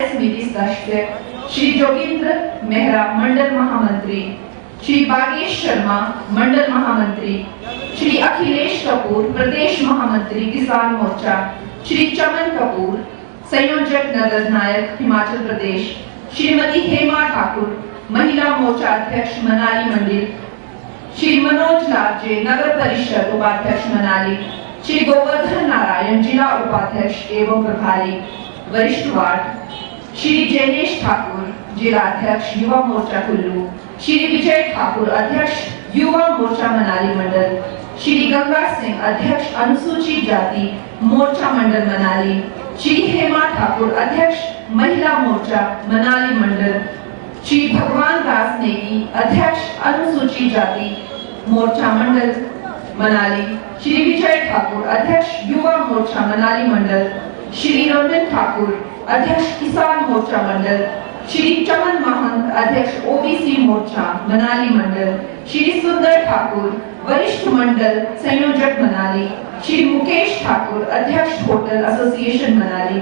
समिति सदस्य श्री जोगेंद्र मेहरा मंडल महामंत्री, श्री बागेश शर्मा मंडल महामंत्री, श्री अखिलेश कपूर प्रदेश महामंत्री किसान मोर्चा, श्री चमन कपूर संयोजक नगर नायक हिमाचल प्रदेश, श्रीमती हेमा ठाकुर महिला मोर्चा अध्यक्ष मनाली मंडल, श्री मनोज लाजे नगर परिषद उपाध्यक्ष मनाली, श्री गोवर्धन नारायण जिला उपाध्यक्ष एवं प्रभारी वरिष्ठ वार्ड, श्री जयनेश ठाकुर जिला अध्यक्ष युवा मोर्चा कुल्लू, श्री विजय ठाकुर अध्यक्ष युवा मोर्चा मनाली मंडल, श्री गंगा सिंह अध्यक्ष अनुसूचित जाति मोर्चा मंडल मनाली, श्री हेमा ठाकुर अध्यक्ष महिला मोर्चा मनाली मंडल, श्री भगवान दास नेगी अध्यक्ष अनुसूचित जाति मोर्चा मंडल मनाली, श्री विजय ठाकुर अध्यक्ष युवा मोर्चा मनाली मंडल, श्री रंजन ठाकुर अध्यक्ष किसान मोर्चा मंडल, श्री चमन महंत अध्यक्ष ओबीसी मोर्चा मनाली मंडल, श्री सुंदर ठाकुर वरिष्ठ मंडल संयोजक मनाली, श्री मुकेश ठाकुर अध्यक्ष होटल एसोसिएशन मनाली,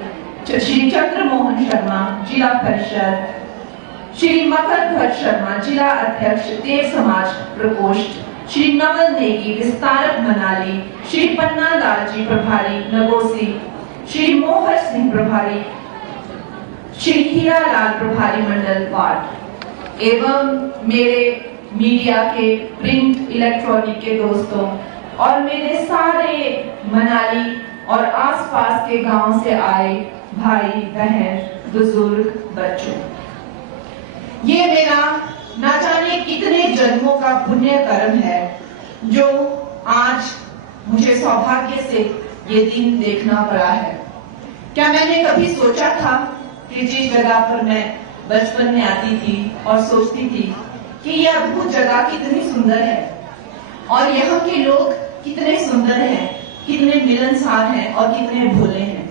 श्री चंद्र मोहन शर्मा जिला परिषद, श्री मकर ध्वज शर्मा जिला अध्यक्ष देव समाज प्रकोष्ठ, श्री नवल नेगी विस्तारक मनाली, श्री पन्ना लाल जी प्रभारी नगोसी, श्री मोहर सिंह प्रभारी, श्री हीरा लाल प्रभारी मंडल वार्ड एवं मेरे मीडिया के प्रिंट इलेक्ट्रॉनिक के दोस्तों और मेरे सारे मनाली और आसपास के गांव से आए भाई बहन बुजुर्ग बच्चों, ये मेरा ना जाने कितने जन्मों का पुण्य कर्म है जो आज मुझे सौभाग्य से ये दिन देखना पड़ा है। क्या मैंने कभी सोचा था कि जिस जगह पर मैं बचपन में आती थी और सोचती थी कि यह अद्भुत जगह कितनी सुंदर है और यहाँ के लोग कितने सुंदर हैं, कितने मिलनसार हैं और कितने भोले हैं।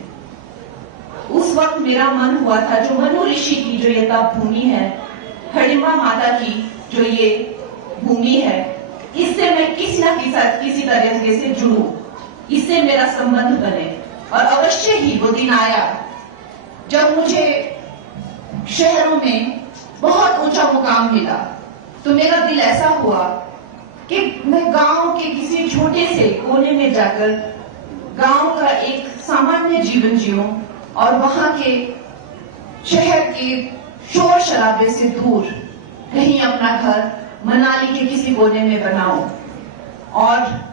उस वक्त मेरा मन हुआ था जो मनु ऋषि की जो ये तप भूमि है, हडिम्बा माता की जो ये भूमि है, इससे मैं किसी तरह से जुड़ूं, इससे मेरा संबंध बने। और अवश्य ही वो दिन आया जब मुझे शहरों में बहुत ऊंचा मुकाम मिला, तो मेरा दिल ऐसा हुआ कि मैं गांव के किसी छोटे से कोने में जाकर गांव का एक सामान्य जीवन जीऊं और वहां के शहर के शोर शराबे से दूर कहीं अपना घर मनाली के किसी कोने में बनाऊं। और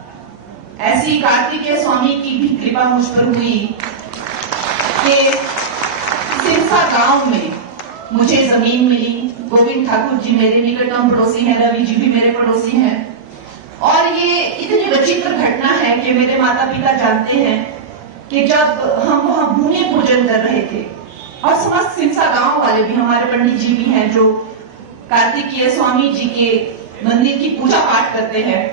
ऐसी कार्तिकेय स्वामी की भी कृपा मुझ पर हुई कि सिरसा गांव में मुझे जमीन मिली। गोविंद ठाकुर जी मेरे निकटतम पड़ोसी हैं, रवि जी भी मेरे पड़ोसी हैं। और ये इतनी विचित्र घटना है कि मेरे माता पिता जानते हैं कि जब हम वहां भूमि पूजन कर रहे थे और समस्त सिरसा गांव वाले भी, हमारे पंडित जी भी हैं जो कार्तिकेय स्वामी जी के मंदिर की पूजा पाठ करते हैं,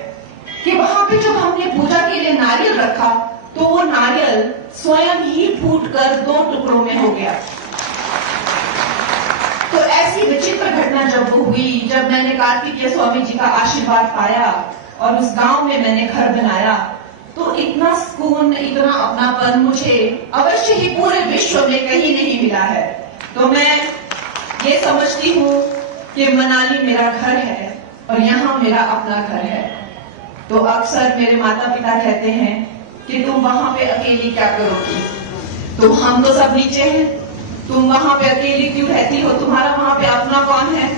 कि वहां पे जब हमने पूजा के लिए नारियल रखा तो वो नारियल स्वयं ही फूटकर 2 टुकड़ों में हो गया। तो ऐसी विचित्र घटना जब वो हुई, जब मैंने कार्तिकेय स्वामी जी का आशीर्वाद पाया और उस गांव में मैंने घर बनाया, तो इतना सुकून, इतना अपनापन मुझे अवश्य ही पूरे विश्व में कहीं नहीं मिला है। तो मैं ये समझती हूँ कि मनाली मेरा घर है और यहाँ मेरा अपना घर है। तो अक्सर मेरे माता पिता कहते हैं कि तुम वहां पे अकेली क्या करोगी, तो हम तो सब नीचे हैं, तुम वहां पे अकेली क्यों रहती हो, तुम्हारा वहां पे अपना कौन है।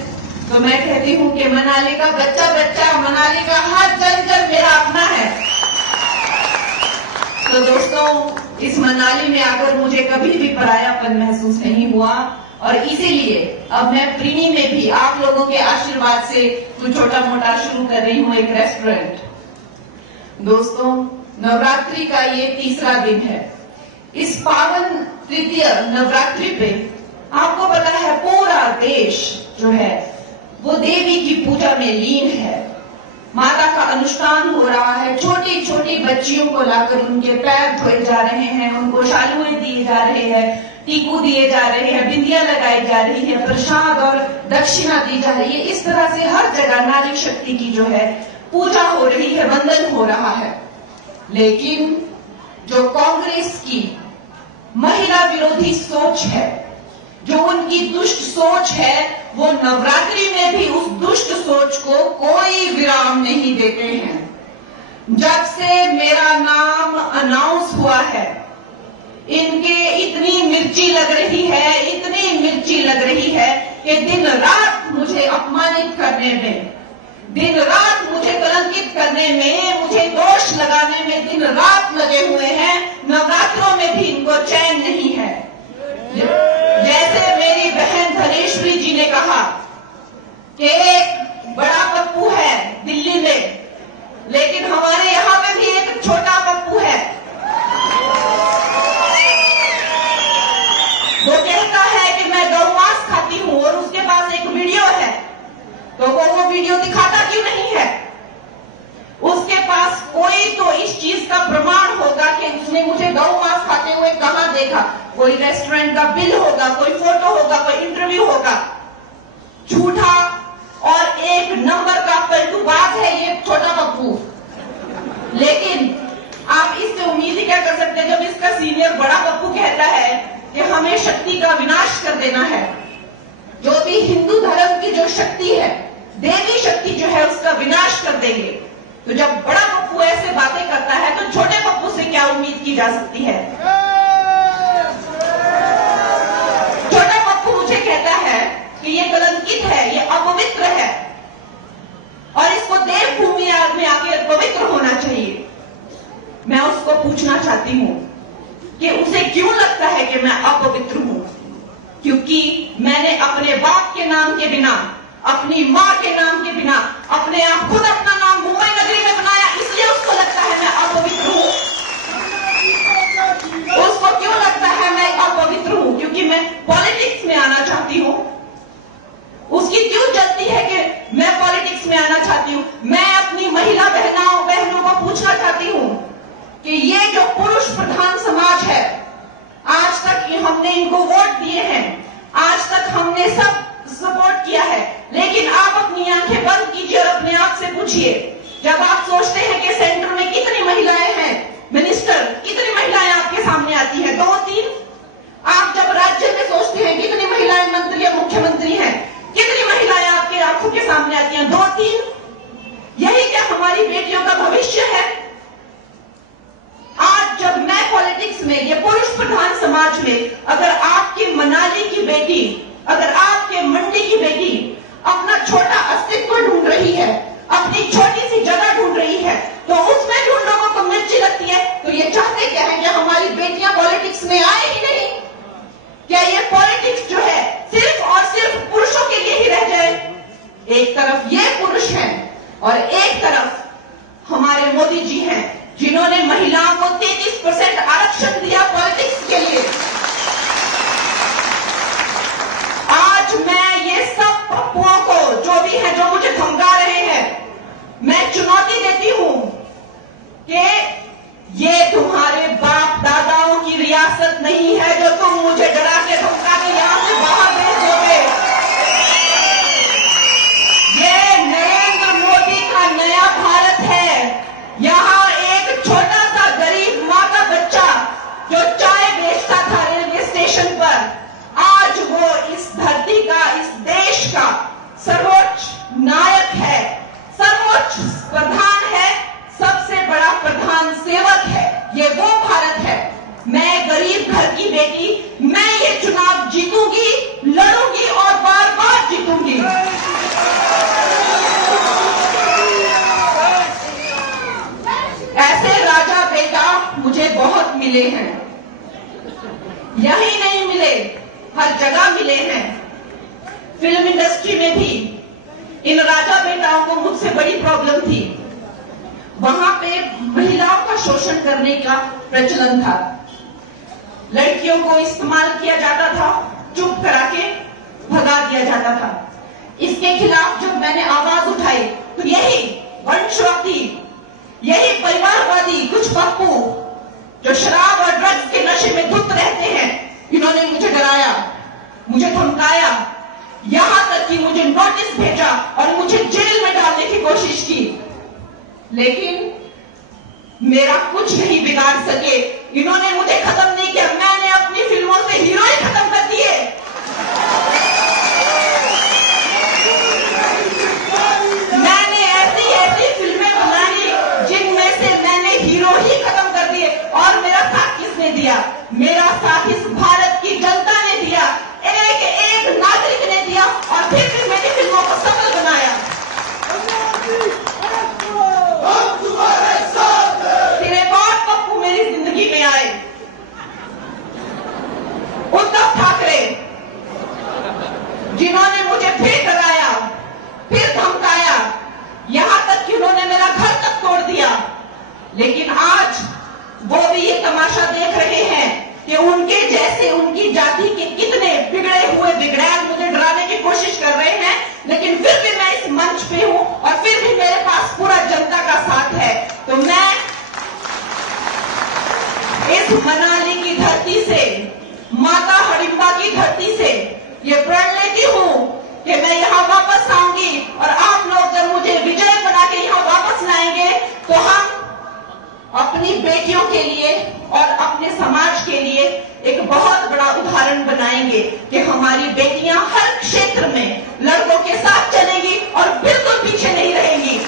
तो मैं कहती हूँ कि मनाली का बच्चा बच्चा, मनाली का हर जन मेरा अपना है। तो दोस्तों, इस मनाली में आकर मुझे कभी भी परायापन महसूस नहीं हुआ और इसीलिए अब मैं प्रीणी में भी आप लोगों के आशीर्वाद से कुछ छोटा मोटा शुरू कर रही हूँ, एक रेस्टोरेंट। दोस्तों, नवरात्रि का ये तीसरा दिन है। इस पावन तृतीय नवरात्रि पे आपको पता है पूरा देश जो है वो देवी की पूजा में लीन है। माता का अनुष्ठान हो रहा है, छोटी छोटी बच्चियों को लाकर उनके पैर धोए जा रहे हैं, उनको शालुएं दिए जा रहे हैं, टीकू दिए जा रहे हैं, बिंदियां लगाई जा रही है, प्रसाद और दक्षिणा दी जा रही है। इस तरह से हर जगह नारी शक्ति की जो है पूजा हो रही है, वंदन हो रहा है। लेकिन जो कांग्रेस की महिला विरोधी सोच है, जो उनकी दुष्ट सोच है, वो नवरात्रि में भी उस दुष्ट सोच को कोई विराम नहीं देते हैं। जब से मेरा नाम अनाउंस हुआ है, इनके इतनी मिर्ची लग रही है, इतनी मिर्ची लग रही है कि दिन रात मुझे अपमानित करने में, दिन रात मुझे कलंकित करने में, मुझे दोष लगाने में दिन रात लगे हुए हैं। नवरात्रों में भी इनको चैन नहीं है। जैसे मेरी बहन धनेश्वरी जी ने कहा कि एक बड़ा पप्पू है दिल्ली में, लेकिन हमारे यहां पे भी एक छोटा पप्पू है। वो कहता है कि मैं गौ मांस खाती हूं और उसके पास एक वीडियो है, तो वो वीडियो दिखाता क्यों नहीं है? उसके पास कोई तो इस चीज का प्रमाण होगा कि उसने मुझे गौ मांस खाते हुए कहां देखा। कोई रेस्टोरेंट का बिल होगा, कोई फोटो होगा, कोई इंटरव्यू होगा। झूठा और एक नंबर का पलटूबाज है ये छोटा पप्पू। लेकिन आप इससे उम्मीद ही क्या कर सकते हैं जब इसका सीनियर बड़ा पप्पू कहता है कि हमें शक्ति का विनाश कर देना है। जो भी हिंदू धर्म की जो शक्ति है, देवी शक्ति जो है, उसका विनाश कर देंगे। तो जब बड़ा पप्पू ऐसे बातें करता है तो छोटे पप्पू से क्या उम्मीद की जा सकती है? छोटा पप्पू मुझे कहता है कि ये कलंकित है, ये अपवित्र है और इसको देवभूमि में आके पवित्र होना चाहिए। मैं उसको पूछना चाहती हूं कि उसे क्यों लगता है कि मैं अपवित्र हूं? क्योंकि मैंने अपने बाप के नाम के बिना, अपनी मां के नाम के बिना, अपने आप खुद अपना नाम मुंबई नगरी में बनाया, इसलिए उसको लगता है मैं अपवित्र हूं। उसको क्यों लगता है मैं अपवित्र हूं? क्योंकि मैं पॉलिटिक्स में आना चाहती हूं। उसकी क्यों जलती है कि मैं पॉलिटिक्स में आना चाहती हूं? मैं अपनी महिला बहनों को पूछना चाहती हूं कि ये जो पुरुष प्रधान समाज है, आज तक हमने इनको वोट दिए हैं, आज तक हमने सब सपोर्ट किया है, लेकिन आप अपनी आंखें बंद कीजिए और अपने आप से पूछिए, जब आप सोचते हैं कि सेंटर में कितनी महिलाएं हैं, मिनिस्टर कितनी महिलाएं आपके सामने आती हैं? 2-3। आप जब राज्य में सोचते हैं कितनी महिलाएं मंत्री या मुख्यमंत्री हैं, कितनी महिलाएं आपके आंखों के सामने आती हैं? 2-3। यही क्या हमारी बेटियों का भविष्य है? आज जब मैं पॉलिटिक्स में, ये पुरुष प्रधान समाज में, अगर आपकी मनाली की बेटी, अगर आपके मंडी की बेटी अपना छोटा अस्तित्व ढूंढ रही है, अपनी छोटी सी जगह ढूंढ रही है, तो उसमें जो लोगों को मिर्ची लगती है, तो ये चाहते क्या है कि हमारी बेटियां पॉलिटिक्स में आए ही नहीं? क्या ये पॉलिटिक्स जो है सिर्फ और सिर्फ पुरुषों के लिए ही रह जाए? एक तरफ ये पुरुष हैं और एक तरफ हमारे मोदी जी हैं, जिन्होंने महिलाओं को 33% आरक्षण दिया पॉलिटिक्स के लिए। आज मैं ये सब पप्पुओं को, जो भी है, जो मुझे धमका रहे हैं, मैं चुनौती देती हूं कि ये तुम्हारे बाप दादाओं की रियासत नहीं है जो तुम मुझे डरा के धमका के यहां से बाहर भेज दोगे। ये नरेंद्र मोदी का नया भारत है। यहां एक छोटा सा गरीब मां का बच्चा जो चाय बेचता था रेलवे स्टेशन पर, आज वो इस धरती का, इस देश का सर्वोच्च नायक है, सर्वोच्च प्रधान है, सबसे बड़ा प्रधान सेवक है। ये वो भारत है। मैं गरीब घर की बेटी, मैं ये चुनाव जीतूंगी, लड़ूंगी और बार बार जीतूंगी। ऐसे राजा बेटा मुझे बहुत मिले हैं, यही नहीं मिले, हर जगह मिले हैं। फिल्म इंडस्ट्री में भी इन राजा बेटाओं को मुझसे बड़ी प्रॉब्लम थी। वहां पे महिलाओं का शोषण करने का प्रचलन था, लड़कियों को इस्तेमाल किया जाता था, चुप करा के भगा दिया जाता था। इसके खिलाफ जब मैंने आवाज उठाई तो यही वंशवादी, यही परिवारवादी कुछ पप्पू जो शराब और ड्रग्स के नशे में धुत रहते हैं, इन्होंने मुझे डराया, मुझे धमकाया, यहां तक कि मुझे नोटिस भेजा और मुझे जेल में डालने की कोशिश की। लेकिन मेरा कुछ नहीं बिगाड़ सके। इन्होंने मुझे खत्म नहीं किया, मैंने अपनी फिल्मों से हीरो ही खत्म कर दिए। कि हमारी बेटियां हर क्षेत्र में लड़कों के साथ चलेंगी और बिल्कुल पीछे नहीं रहेंगी।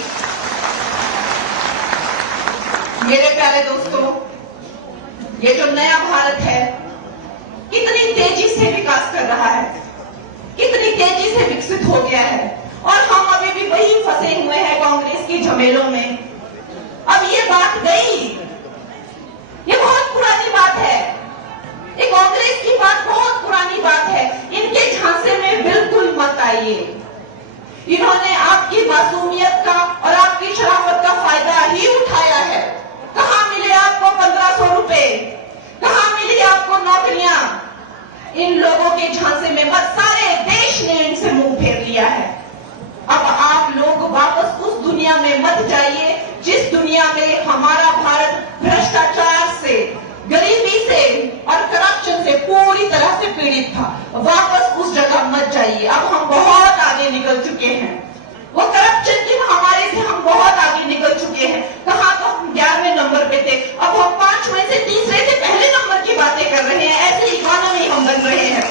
मेरे प्यारे दोस्तों, ये जो नया भारत है कितनी तेजी से विकास कर रहा है, कितनी तेजी से विकसित हो गया है, और हम अभी भी वही फंसे हुए हैं कांग्रेस की झमेलों में। अब ये बात गई, ये बहुत पुरानी बात है, ये कांग्रेस की बात बहुत पुरानी बात है। इनके झांसे में बिल्कुल मत आइए। इन्होंने आपकी मासूमियत का और आपकी शराफत का फायदा ही उठाया है। कहां मिले आपको 1500 रुपए, कहां मिली आपको नौकरियां? इन लोगों के झांसे में मत, सारे देश ने इनसे मुंह फेर लिया है। अब आप लोग वापस उस दुनिया में मत जाइए जिस दुनिया में हमारा भारत भ्रष्टाचार से, गरीबी से और करप्शन से पूरी तरह से पीड़ित था। वापस उस जगह मत जाइए। अब हम बहुत आगे निकल चुके हैं। वो करप्शन की महामारी से हम बहुत आगे निकल चुके हैं। कहा तो हम 11वें नंबर पे थे, अब हम 5वें से, तीसरे से पहले नंबर की बातें कर रहे हैं। ऐसे इकोनॉमी हम बन रहे हैं।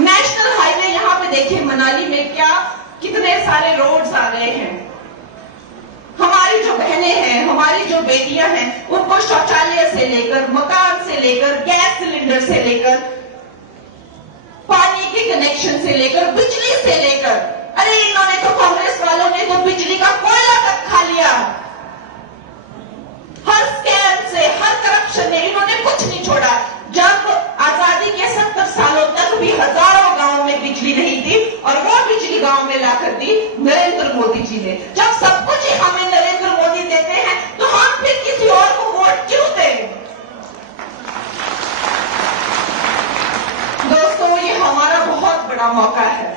नेशनल हाईवे यहाँ पे देखिए मनाली में, क्या कितने सारे रोड्स आ गए हैं। हमारी जो बहनें हैं, हमारी जो बेटियां हैं, उनको शौचालय से लेकर, मकान से लेकर, गैस सिलेंडर से लेकर, पानी के कनेक्शन से लेकर, बिजली से लेकर, अरे इन्होंने तो, कांग्रेस वालों ने तो बिजली का कोयला तक खा लिया। हर स्कैम से, हर करप्शन ने इन्होंने कुछ नहीं छोड़ा। जब आजादी के 70 सालों तक भी हजारों गांवों में बिजली नहीं थी, और वो बिजली गांव में लाकर दी नरेंद्र मोदी जी ने। जब सब कुछ ही हमें नरेंद्र मोदी देते हैं, तो हम फिर किसी और को वोट क्यों दें? दोस्तों, ये हमारा बहुत बड़ा मौका है।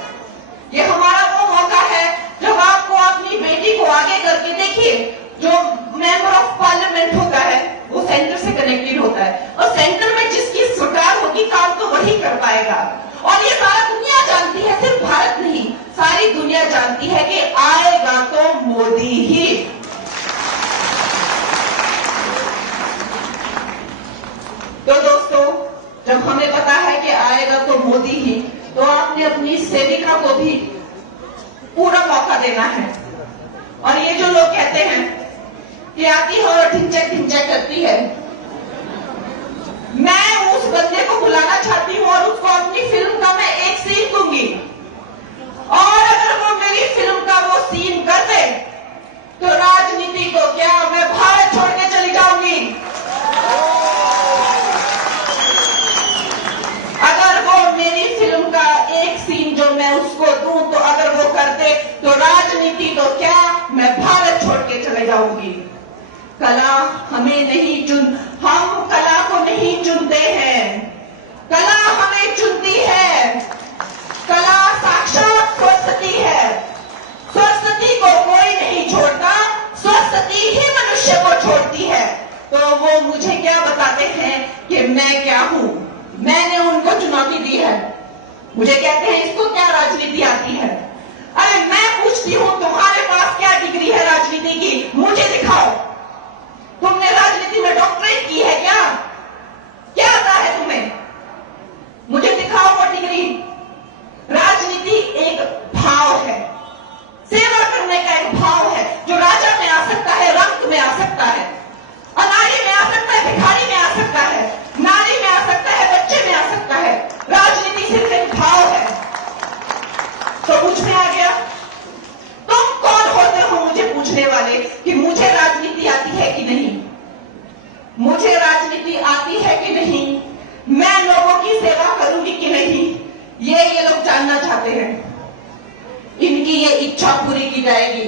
ये हमारा वो मौका है जब आपको अपनी बेटी को आगे करके, देखिए जो मेंबर ऑफ पार्लियामेंट होता है वो सेंटर से कनेक्टेड होता है, और सेंटर में जिसकी सरकार होगी काम तो वही कर पाएगा। और ये सारा दुनिया जानती है, सिर्फ भारत नहीं, सारी दुनिया जानती है कि आएगा तो मोदी ही। तो दोस्तों, जब हमें पता है कि आएगा तो मोदी ही, तो आपने अपनी सेविका को भी पूरा मौका देना है। और ये जो लोग कहते हैं कि आती है और ठिंचक ठिंचक करती है, मैं उस बंदे को बुलाना चाहती हूँ और उसको अपनी फिल्म का मैं एक सीन दूंगी, और अगर वो मेरी फिल्म का वो सीन कर दे तो राजनीति को क्या, मैं भारत छोड़ के चली जाऊंगी। अगर वो मेरी फिल्म का एक सीन जो मैं उसको दूं, तो अगर वो कर दे तो राजनीति तो क्या, मैं भारत छोड़ के चले जाऊंगी। कला हमें नहीं हम कला को नहीं चुनते हैं, कला हमें चुनती है। कला साक्षात सरस्वती है। सरस्वती को कोई नहीं छोड़ता, सरस्वती ही मनुष्य को छोड़ती है। तो वो मुझे क्या बताते हैं कि मैं क्या हूं? मैंने उनको चुनौती दी है। मुझे कहते हैं इसको क्या राजनीति आती है? अरे मैं पूछती हूं तुम्हारे पास क्या डिग्री है राजनीति की? मुझे दिखाओ। तुमने राजनीति में डॉक्टरेट की है क्या? क्या आता है तुम्हें? मुझे दिखाओ वो डिग्री। राजनीति एक भाव है, सेवा करने का एक भाव है, जो राजा में आ सकता है, रंग में आ सकता है, अनाड़ी में आ सकता है, भिखारी में आ सकता है, नारी में आ सकता है, बच्चे में आ सकता है। राजनीति सिर्फ एक भाव है। तो पूछ में आ गया, तुम कौन होते हो मुझे पूछने वाले कि मुझे राजनीति आती है कि नहीं? मुझे राजनीति आती है कि नहीं, मैं लोगों की सेवा करूंगी कि नहीं, ये लोग जानना चाहते हैं। इनकी ये इच्छा पूरी की जाएगी।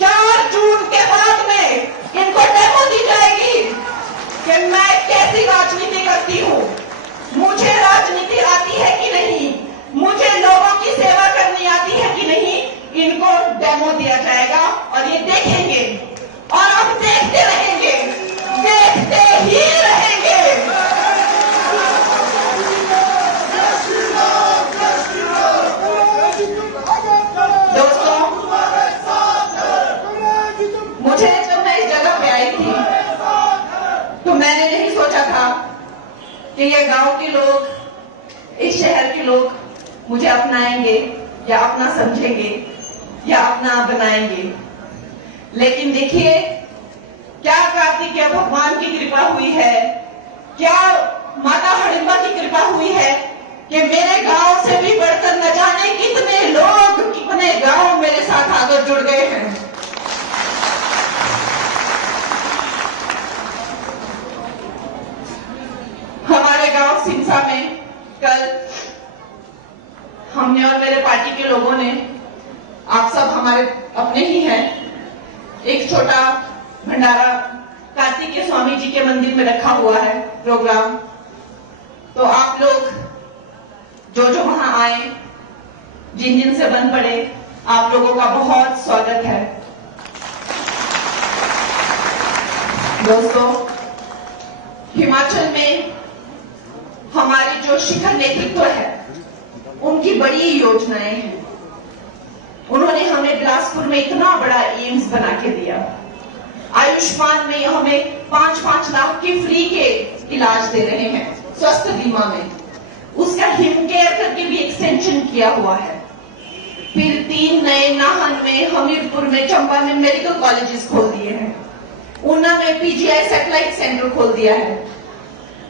4 जून के बाद में इनको डेमो दी जाएगी कि मैं कैसी राजनीति करती हूं, मुझे राजनीति आती है कि नहीं, मुझे लोगों की सेवा करनी आती है कि नहीं। इनको डेमो दिया जाएगा और ये देखेंगे, और अब देखते रहेंगे, देखते ही रहेंगे। दोस्तों, मुझे जब मैं इस जगह पे आई थी तो मैंने नहीं सोचा था कि कि ये गांव के लोग, इस शहर के लोग मुझे अपनाएंगे या अपना समझेंगे या अपना बनाएंगे। लेकिन देखिए, क्या कार्तिकेय भगवान की कृपा हुई है, क्या माता हडिम्बा की कृपा हुई है कि मेरे गांव से भी बढ़कर न जाने कितने लोग, कितने गांव मेरे साथ आकर जुड़ गए हैं। हमारे गांव सिंसा में कल हमने और मेरे पार्टी के लोगों ने, आप सब हमारे अपने ही हैं, एक छोटा भंडारा कार्तिकेय स्वामी जी के मंदिर में रखा हुआ है प्रोग्राम। तो आप लोग जो जो वहां आए, जिन जिन से बन पड़े, आप लोगों का बहुत स्वागत है। दोस्तों, हिमाचल में हमारी जो शिखर नेतृत्व है, उनकी बड़ी योजनाएं हैं। उन्होंने हमें बिलासपुर में इतना बड़ा एम्स बना के दिया, आयुष्मान में हमें 5-5 लाख के फ्री के इलाज दे रहे हैं स्वास्थ्य बीमा में, उसका हिम केयर करके भी एक्सटेंशन किया हुआ है। फिर 3 नए नाहन में, हमीरपुर में, चंबा में मेडिकल कॉलेजेस खोल दिए हैं, ऊना में पीजीआई सैटेलाइट सेंटर खोल दिया है,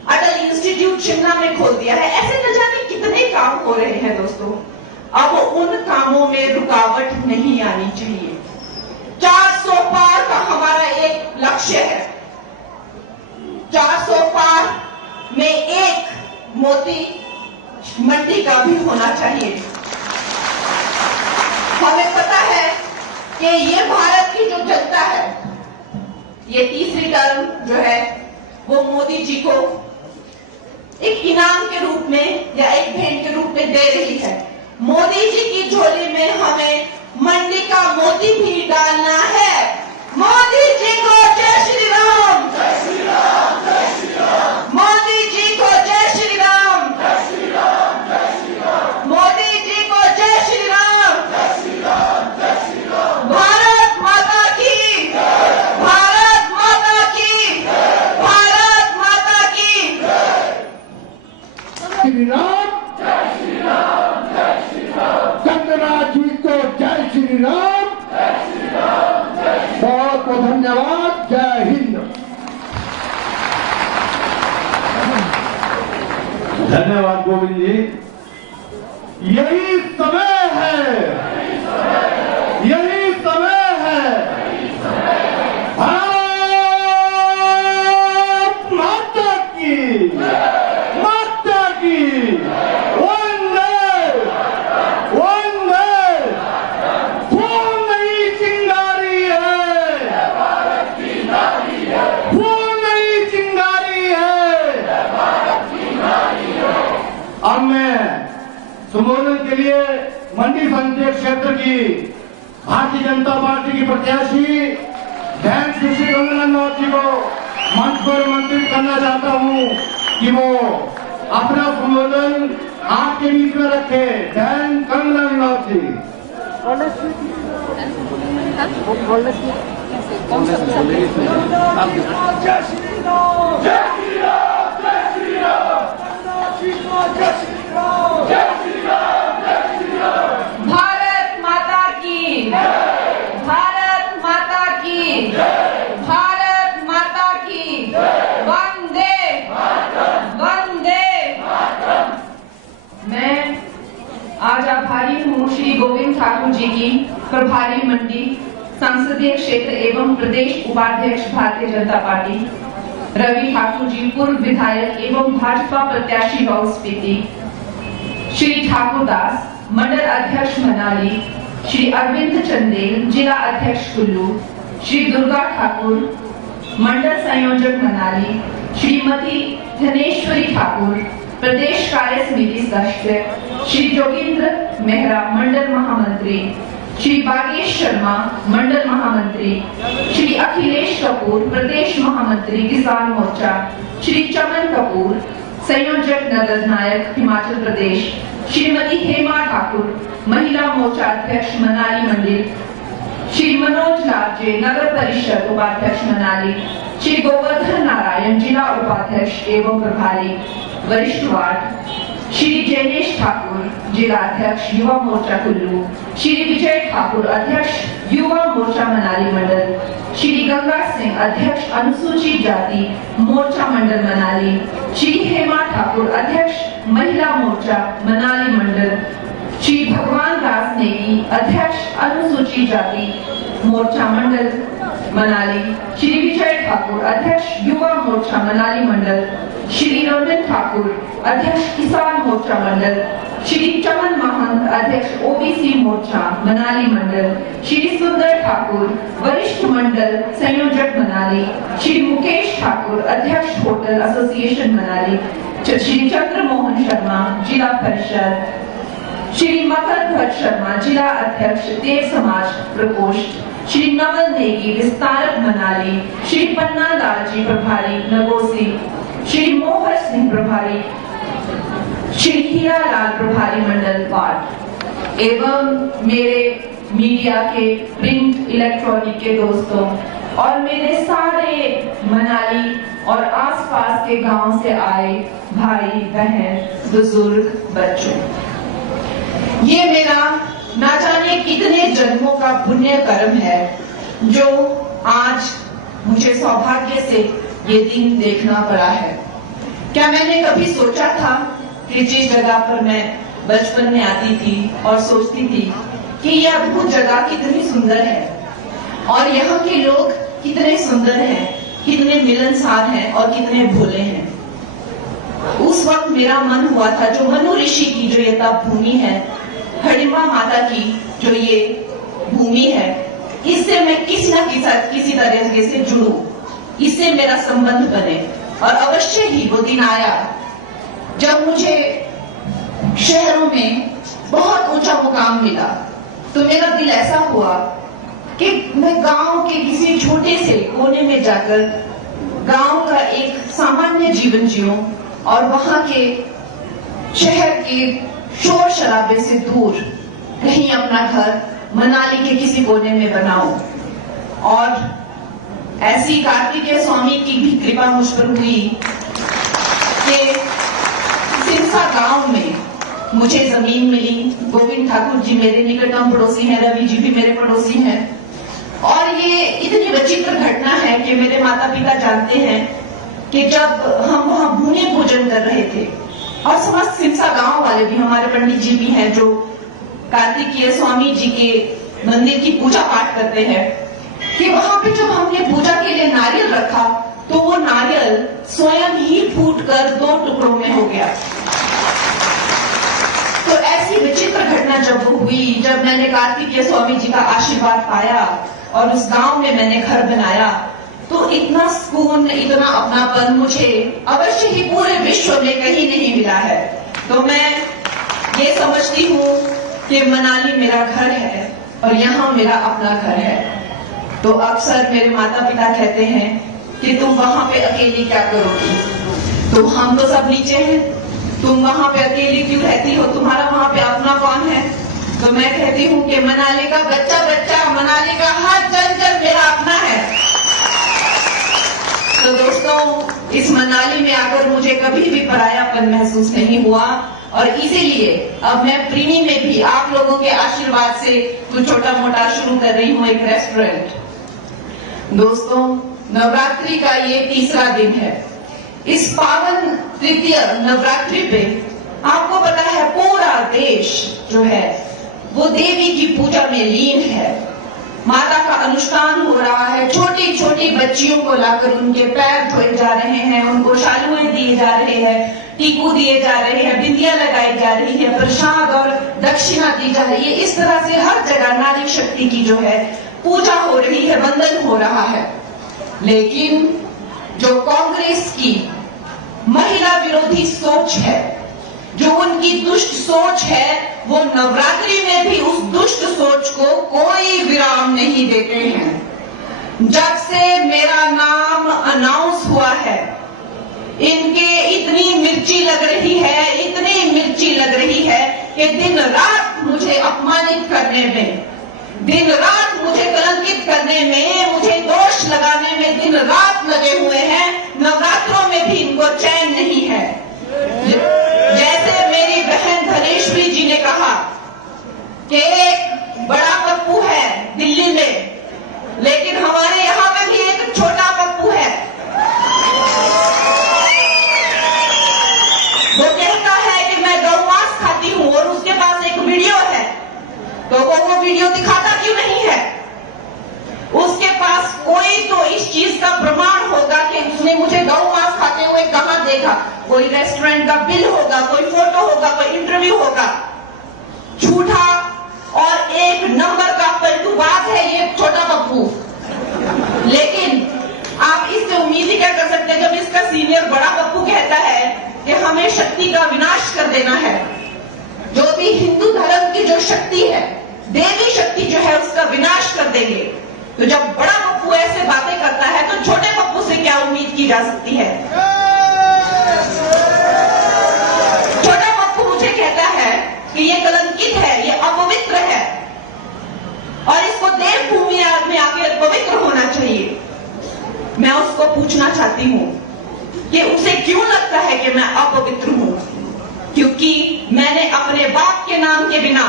अटल इंस्टीट्यूट शिमला में खोल दिया है। ऐसे न जाने कितने काम हो रहे हैं दोस्तों। अब उन कामों में रुकावट नहीं आनी चाहिए। 400 पार का हमारा एक लक्ष्य है। 400 पार में एक मोती मंडी का भी होना चाहिए। हमें पता है कि ये भारत की जो जनता है, ये तीसरी टर्म जो है वो मोदी जी को एक इनाम के रूप में या एक भेंट के रूप में दे रही है। मोदी जी की झोली में हमें मंडी का मोती भी डालना है। मोदी जी को जय श्री राम, जय श्री राम, जय श्री राम। मोदी जी को जय श्री राम, जय श्री राम, जय श्री राम। मोदी जी को जय श्री राम, जय श्री राम, जय श्री राम। भारत माता की, भारत माता की, भारत माता की श्री राम, जय श्री राम, जय श्री राम। चंद्रा जी को जय श्री राम, जय श्री राम, जय श्री राम। बहुत बहुत धन्यवाद। जय हिंद। धन्यवाद गोविंद जी। यही समय है, यही समय है। भारत माता की, माता की वंदे, वंदे। फूल नहीं चिंगारी है, फूल नहीं चिंगारी है। अब मैं संबोधन के लिए मंडी संसदीय क्षेत्र की भारतीय जनता पार्टी की प्रत्याशी बहन सुश्री गंगानंद जी को मंच पर आमंत्रित करना चाहता हूं कि वो अपना संबोधन आपके बीच में रखे। बहन गंगानंद जी। भारत माता की, भारत माता की, भारत माता की वंदे, वंदे। मैं आज आभारी हूँ श्री गोविंद ठाकुर जी की, प्रभारी मंडी संसदीय क्षेत्र एवं प्रदेश उपाध्यक्ष भारतीय जनता पार्टी, रवि ठाकुर जी पूर्व विधायक एवं भाजपा प्रत्याशी लाहौल स्पीति, श्री ठाकुर दास मंडल अध्यक्ष मनाली, श्री अरविंद चंदेल जिला अध्यक्ष कुल्लू, श्री दुर्गा ठाकुर मंडल संयोजक मनाली, श्रीमती धनेश्वरी ठाकुर प्रदेश कार्य समिति सदस्य, श्री जोगिंद्र मेहरा मंडल महामंत्री, श्री बागेश शर्मा मंडल महामंत्री, श्री अखिलेश कपूर प्रदेश महामंत्री किसान मोर्चा, श्री चमन कपूर संयोजक नगद नायक हिमाचल प्रदेश, श्रीमती हेमा ठाकुर महिला मोर्चा अध्यक्ष मनाली मंडल, श्री मनोज लालजे नगर परिषद उपाध्यक्ष मनाली, श्री गोवर्धन नारायण जिला उपाध्यक्ष एवं प्रभारी, वरिष्ठ वार्ड, श्री जयनेश ठाकुर जिला अध्यक्ष युवा मोर्चा कुल्लू, श्री विजय ठाकुर अध्यक्ष युवा मोर्चा मनाली मंडल, श्री गंगा सिंह अध्यक्ष अनुसूचित जाति मोर्चा मंडल मनाली, श्री हेमा ठाकुर अध्यक्ष महिला मोर्चा मनाली मंडल, श्री भगवान दास नेगी अध्यक्ष अनुसूचित जाति मोर्चा मंडल मनाली, श्री विजय ठाकुर अध्यक्ष युवा मोर्चा मनाली मंडल, श्री रंजन ठाकुर अध्यक्ष किसान मोर्चा मंडल, श्री चमन महंत अध्यक्ष ओबीसी मोर्चा मनाली मंडल, श्री सुंदर ठाकुर वरिष्ठ मंडल संयोजक मनाली, श्री मुकेश ठाकुर अध्यक्ष होटल एसोसिएशन मनाली, श्री चंद्र मोहन शर्मा जिला परिषद, श्री मकर ध्वज शर्मा जिला अध्यक्ष देव समाज प्रकोष्ठ, श्री नवल नेगी विस्तारक मनाली, श्री पन्ना लाल जी प्रभारी नगोसी, श्री मोहर सिंह प्रभारी, श्री हीरा लाल प्रभारी मंडल वार्ड एवं मेरे मीडिया के प्रिंट इलेक्ट्रॉनिक के दोस्तों और मेरे सारे मनाली और आसपास के गांव से आए भाई बहन बुजुर्ग बच्चों, ये मेरा ना जाने कितने जन्मों का पुण्य कर्म है जो आज मुझे सौभाग्य से ये दिन देखना पड़ा है। क्या मैंने कभी सोचा था कि जिस जगह पर मैं बचपन में आती थी और सोचती थी कि यह अद्भुत जगह कितनी सुंदर है और यहाँ के लोग कितने सुंदर हैं, कितने मिलनसार हैं और कितने भोले हैं। उस वक्त मेरा मन हुआ था जो मनु ऋषि की जो ये तप भूमि है, हडिम्बा माता की जो ये भूमि है, इससे मैं किसी तरह से जुड़ूं, इससे मेरा संबंध बने। और अवश्य ही वो दिन आया जब मुझे शहरों में बहुत ऊंचा मुकाम मिला, तो मेरा दिल ऐसा हुआ कि मैं गांव के किसी छोटे से कोने में जाकर गांव का एक सामान्य जीवन जीऊं और वहां के शहर के शोर शराबे से दूर कहीं अपना घर मनाली के किसी कोने में बनाऊं। और ऐसी कार्तिकेय स्वामी की भी कृपा मुझ पर हुई कि सिरसा गांव में मुझे जमीन मिली। गोविंद ठाकुर जी मेरे निकटतम पड़ोसी हैं, रवि जी भी मेरे पड़ोसी हैं। और ये इतनी विचित्र घटना है कि मेरे माता पिता जानते हैं कि जब हम वहां भूमि पूजन कर रहे थे और समस्त सिरसा गांव वाले भी, हमारे पंडित जी भी हैं जो कार्तिकेय स्वामी जी के मंदिर की पूजा पाठ करते हैं, कि वहां पे जब हमने पूजा के लिए नारियल रखा तो वो नारियल स्वयं ही फूटकर 2 टुकड़ों में हो गया। तो ऐसी विचित्र घटना जब वो हुई, जब मैंने कार्तिकेय स्वामी जी का आशीर्वाद पाया और उस गांव में मैंने घर बनाया, तो इतना सुकून, इतना अपनापन मुझे अवश्य ही पूरे विश्व में कहीं नहीं मिला है। तो मैं ये समझती हूँ कि मनाली मेरा घर है और यहाँ मेरा अपना घर है। तो अक्सर मेरे माता पिता कहते हैं कि तुम वहां पे अकेली क्या करोगी, तो हम तो सब नीचे हैं, तुम वहां पे अकेली क्यों रहती हो, तुम्हारा वहां पे अपना कौन है। तो मैं कहती हूँ कि मनाली का बच्चा बच्चा, मनाली का हर जन मेरा अपना है। तो दोस्तों, इस मनाली में आकर मुझे कभी भी परायापन महसूस नहीं हुआ और इसीलिए अब मैं प्रीणी में भी आप लोगों के आशीर्वाद से कुछ छोटा मोटा शुरू कर रही हूँ, एक रेस्टोरेंट। दोस्तों, नवरात्रि का ये तीसरा दिन है। इस पावन तृतीय नवरात्रि पे आपको पता है पूरा देश जो है वो देवी की पूजा में लीन है। माता का अनुष्ठान हो रहा है, छोटी छोटी बच्चियों को लाकर उनके पैर धोए जा रहे हैं, उनको शालुएं दिए जा रहे हैं, टीकू दिए जा रहे हैं, बिंदियां लगाई जा रही है, प्रसाद और दक्षिणा दी जा रही है। इस तरह से हर जगह नारी शक्ति की जो है पूजा हो रही है, वंदन हो रहा है। लेकिन जो कांग्रेस की महिला विरोधी सोच है, जो उनकी दुष्ट सोच है, वो नवरात्रि में भी उस दुष्ट सोच को कोई विराम नहीं देते हैं। जब से मेरा नाम अनाउंस हुआ है, इनके इतनी मिर्ची लग रही है, इतनी मिर्ची लग रही है कि दिन रात मुझे अपमानित करने में, दिन रात मुझे कलंकित करने में, मुझे दोष लगाने में दिन रात लगे हुए हैं। नवरात्रों में भी इनको चैन नहीं है। कि एक बड़ा पप्पू है दिल्ली में, लेकिन हमारे यहां पे भी एक छोटा पप्पू है। वो कहता है कि मैं गौ मांस खाती हूं और उसके पास एक वीडियो है, तो वो वीडियो दिखाता क्यों नहीं है? उसके पास कोई तो इस चीज का प्रमाण होगा कि उसने मुझे गौ मांस खाते हुए कहां देखा। कोई रेस्टोरेंट का बिल होगा, कोई फोटो होगा, कोई इंटरव्यू होगा। झूठा और एक नंबर का पलटूबाज है ये छोटा पप्पू। लेकिन आप इससे उम्मीद ही क्या कर सकते हैं जब इसका सीनियर बड़ा पप्पू कहता है कि हमें शक्ति का विनाश कर देना है, जो भी हिंदू धर्म की जो शक्ति है, देवी शक्ति जो है उसका विनाश कर देंगे। तो जब बड़ा पप्पू ऐसे बातें करता है तो छोटे पप्पू से क्या उम्मीद की जा सकती है? छोटा पप्पू मुझे कहता है कि ये कलंकित है, ये अपवित्र है और इसको देवभूमि में आके पवित्र होना चाहिए। मैं उसको पूछना चाहती हूं कि उसे क्यों लगता है कि मैं अपवित्र हूं? क्योंकि मैंने अपने बाप के नाम के बिना,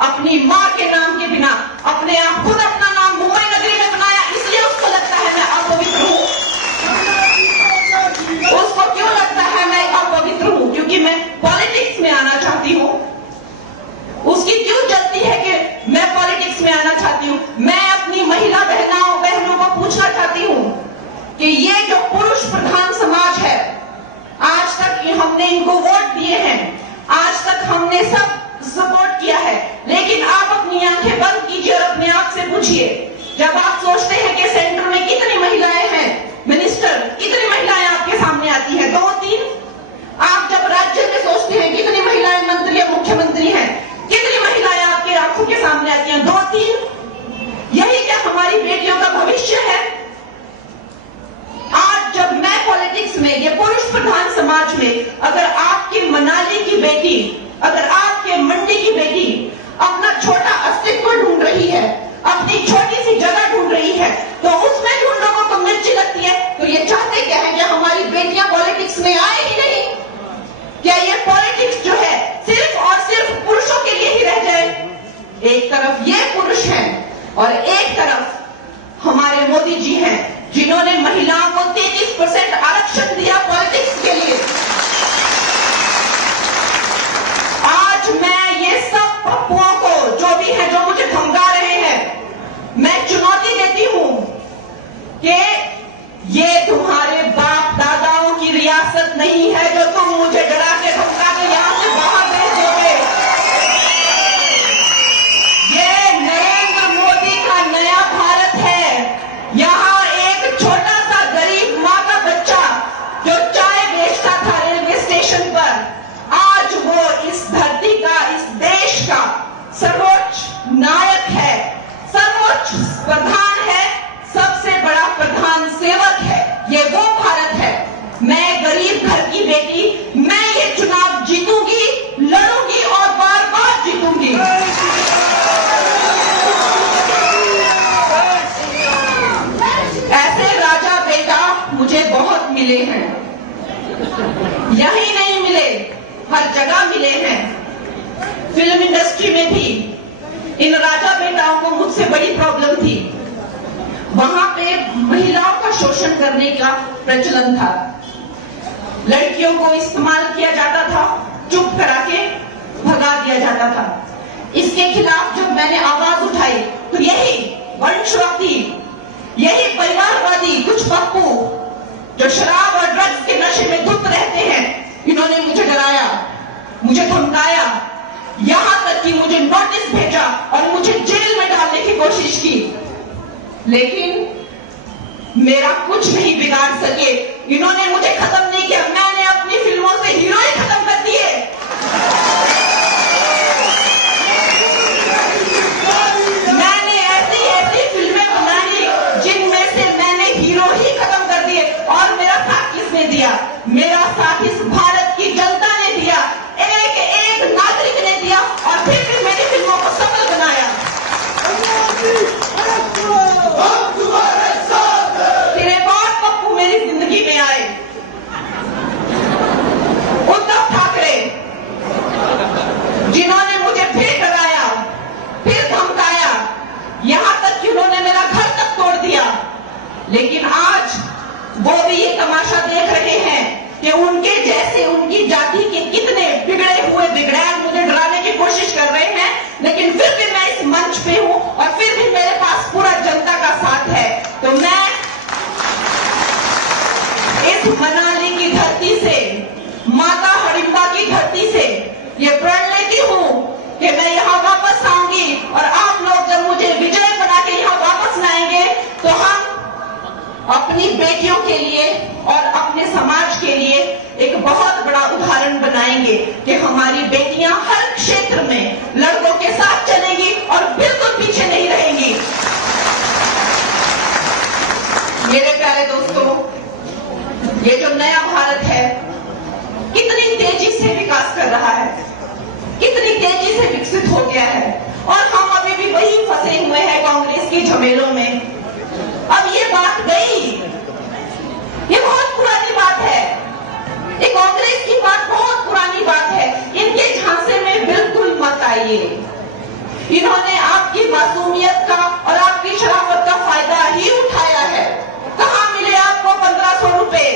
अपनी मां के नाम के बिना, अपने आप खुद अपना नाम मुंबई नगरी में बनाया, इसलिए उसको लगता है मैं अपवित्र हूं। उसको क्यों लगता है मैं अपवित्र हूं? क्योंकि मैं पॉलिटिक्स में आना चाहती हूं। उसकी क्यों जलती है कि मैं पॉलिटिक्स में आना चाहती हूं? मैं अपनी महिला बहनों को पूछना चाहती हूं कि ये जो पुरुष प्रधान समाज है, आज तक हमने इनको वोट दिए हैं, आज तक हमने सब सपोर्ट किया है, लेकिन आप अपनी आंखें बंद कीजिए और अपने आप से पूछिए, जब आप सोचते हैं कि सेंटर में कितनी महिलाएं हैं, मिनिस्टर कितनी महिलाएं आपके सामने आती हैं? 2-3। आप जब राज्य में सोचते हैं कितनी महिलाएं मंत्री या मुख्यमंत्री हैं, कितनी महिलाएं आपके आंखों के सामने आती हैं? 2-3। यही क्या हमारी बेटियों का भविष्य है? आज जब मैं पॉलिटिक्स में, ये पुरुष प्रधान समाज में, अगर आपकी मनाली की बेटी, अगर आपके मंडी की बेटी अपना छोटा अस्तित्व ढूंढ रही है, अपनी छोटी सी जगह ढूंढ रही है, तो उसमें जो लोगों को मिर्ची लगती है, तो ये चाहते क्या है कि हमारी बेटियां पॉलिटिक्स में आए ही नहीं? क्या ये पॉलिटिक्स जो है सिर्फ और सिर्फ पुरुषों के लिए ही रह जाए? एक तरफ ये पुरुष हैं और एक तरफ हमारे मोदी जी हैं, जिन्होंने महिलाओं को 33% आरक्षण दिया पॉलिटिक्स के लिए। आज मैं ये सब पप्पुओं को, जो भी है, जो मुझे धमका रहे हैं, मैं चुनौती देती हूं कि ये तुम्हारे बाप दादाओं की रियासत नहीं है जो तुम मुझे डरा के धमका के यहां से बाहर भेज दोगे। ये नरेंद्र मोदी का नया भारत है। यहां एक छोटा सा गरीब मां का बच्चा जो चाय बेचता था रेलवे स्टेशन पर, आज वो इस धरती का, इस देश का सर्वोच्च नायक है, सर्वोच्च प्रधान है, सबसे बड़ा प्रधान सेवक है। ये वो भारत है। मैं गरीब घर की बेटी, मैं ये चुनाव जीतूंगी, लड़ूंगी और बार बार जीतूंगी। ऐसे राजा बेटा मुझे बहुत मिले हैं, यही नहीं मिले, हर जगह मिले हैं। फिल्म इंडस्ट्री में भी इन राजा बेटाओं को मुझसे बड़ी प्रॉब्लम थी। वहां पे महिलाओं का शोषण करने का प्रचलन था, लड़कियों को इस्तेमाल किया जाता था, चुप करा के भगा दिया जाता था। इसके खिलाफ जब मैंने आवाज उठाई तो यही वंशवादी, यही परिवारवादी कुछ पप्पू जो शराब और ड्रग्स के नशे में धुत रहते हैं, इन्होंने मुझे डराया, मुझे धमकाया, यहां तक कि मुझे नोटिस भेजा और मुझे जेल में डालने की कोशिश की। लेकिन मेरा कुछ नहीं बिगाड़ सके। इन्होंने मुझे खत्म नहीं किया, मैंने अपनी फिल्मों से हीरो ही खत्म कर दिए। मैंने ऐसी ऐसी फिल्में बनाई जिनमें से मैंने हीरो ही खत्म कर दिए। और मेरा साथ किसने दिया? मेरा साथ इस भारत की जनता ने दिया, एक एक नागरिक ने दिया और फिर मेरी फिल्मों को सफल बनाया। फिर एक और पप्पू मेरी जिंदगी में आए झमेलों में। अब ये बात गई, ये बहुत पुरानी बात है, ये कांग्रेस की बात बहुत पुरानी बात है। इनके झांसे में बिल्कुल मत आइए। इन्होंने आपकी मासूमियत का और आपकी शराफत का फायदा ही उठाया है। कहां मिले आपको 1500 रुपए,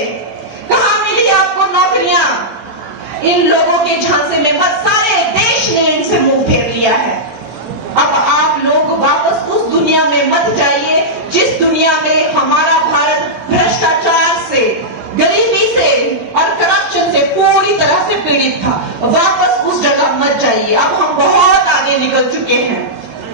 कहां मिली आपको नौकरियां? इन लोगों के झांसे में मत, सारे देश ने इनसे मुंह फेर लिया है। अब आप लोग वापस उस दुनिया में मत जाइए जिस दुनिया में हमारा भारत भ्रष्टाचार से, गरीबी से और करप्शन से पूरी तरह से पीड़ित था। वापस उस जगह मत जाइए। अब हम बहुत आगे निकल चुके हैं।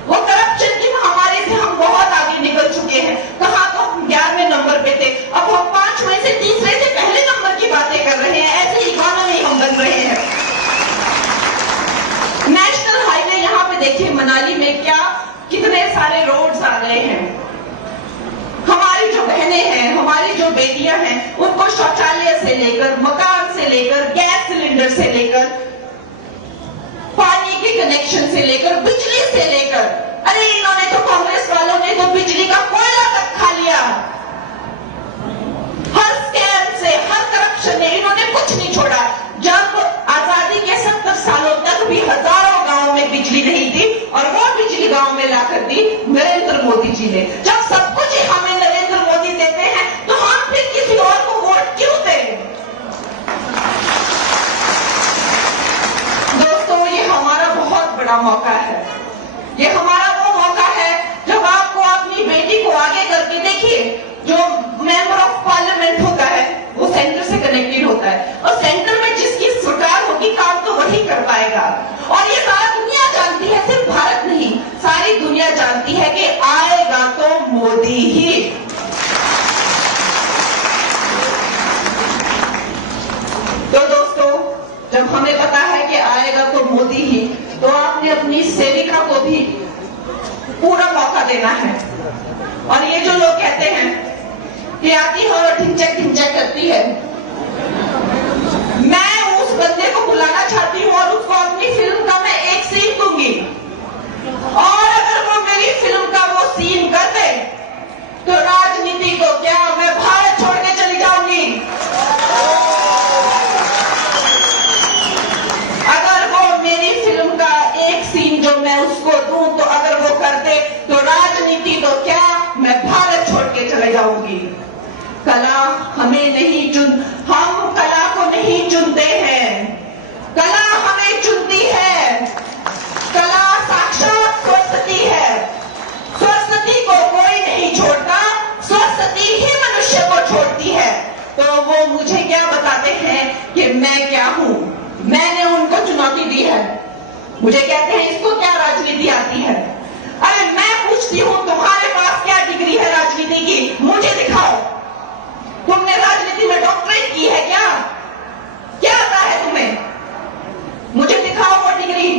वो करप्शन की महामारी से हम बहुत आगे निकल चुके हैं। कहां तो हम 11वें नंबर पे थे, अब हम 5वें से, तीसरे से पहले नंबर की बातें कर रहे हैं। ऐसे इकोनॉमी हम बन रहे हैं। नेशनल हाईवे यहाँ पे देखिए, मनाली में क्या कितने सारे रोड्स आ गए हैं। हमारी जो बहनें हैं, हमारी जो बेटियां हैं, उनको शौचालय से लेकर, मकान से लेकर, गैस सिलेंडर से लेकर, पानी के कनेक्शन से लेकर, बिजली से लेकर, अरे इन्होंने तो, कांग्रेस वालों ने तो बिजली का कोयला तक खा लिया। हर स्कैम से, हर करप्शन ने इन्होंने कुछ नहीं छोड़ा। जब आजादी के 70 सालों तक भी हजारों गांवों में बिजली नहीं थी और वो बिजली गांव में लाकर दी नरेंद्र मोदी जी ने। जब सब कुछ हमें नरेंद्र मोदी देते हैं तो हम फिर किसी और को वोट क्यों दें? दोस्तों, ये हमारा बहुत बड़ा मौका है। ये हमारा वो मौका है जब आपको अपनी बेटी को आगे करके, देखिए, जो मेंबर ऑफ पार्लियामेंट होता है वो सेंटर से कनेक्टेड होता है और सेंटर में जिसकी सरकार होगी काम तो वही कर पाएगा। और ये सारा दुनिया जानती है, सिर्फ भारत नहीं, सारी दुनिया जानती है कि आएगा तो मोदी ही। तो दोस्तों, जब हमें पता है कि आएगा तो मोदी ही, तो आपने अपनी सेविका को भी पूरा मौका देना है। और ये जो लोग कहते हैं कि आती है और ढिंचक ढिंचक करती है, मैं उस बंदे को बुलाना चाहती हूँ और उसको अपनी फिल्म का मैं एक सीन दूंगी, और अगर वो मेरी फिल्म का वो सीन कर दे तो राजनीति को क्या, मैं भारत छोड़ के चली जाऊंगी। अगर वो मेरी फिल्म का एक सीन जो मैं उसको दूं तो अगर वो कर दे तो राजनीति तो क्या, मैं भारत छोड़ के चले जाऊंगी। कला हमें नहीं हम कला को नहीं चुनते हैं, कला हमें चुनती है। कला साक्षात सरस्वती है। सरस्वती को कोई नहीं छोड़ता, सरस्वती ही मनुष्य को छोड़ती है। तो वो मुझे क्या बताते हैं कि मैं क्या हूं? मैंने उनको चुनौती दी है। मुझे कहते हैं इसको क्या राजनीति आती है? अरे मैं पूछती हूं तुम्हारे पास क्या डिग्री है राजनीति की? मुझे दिखाओ। तुमने राजनीति में डॉक्टरेट की है क्या? क्या आता है तुम्हें? मुझे दिखाओ वो डिग्री।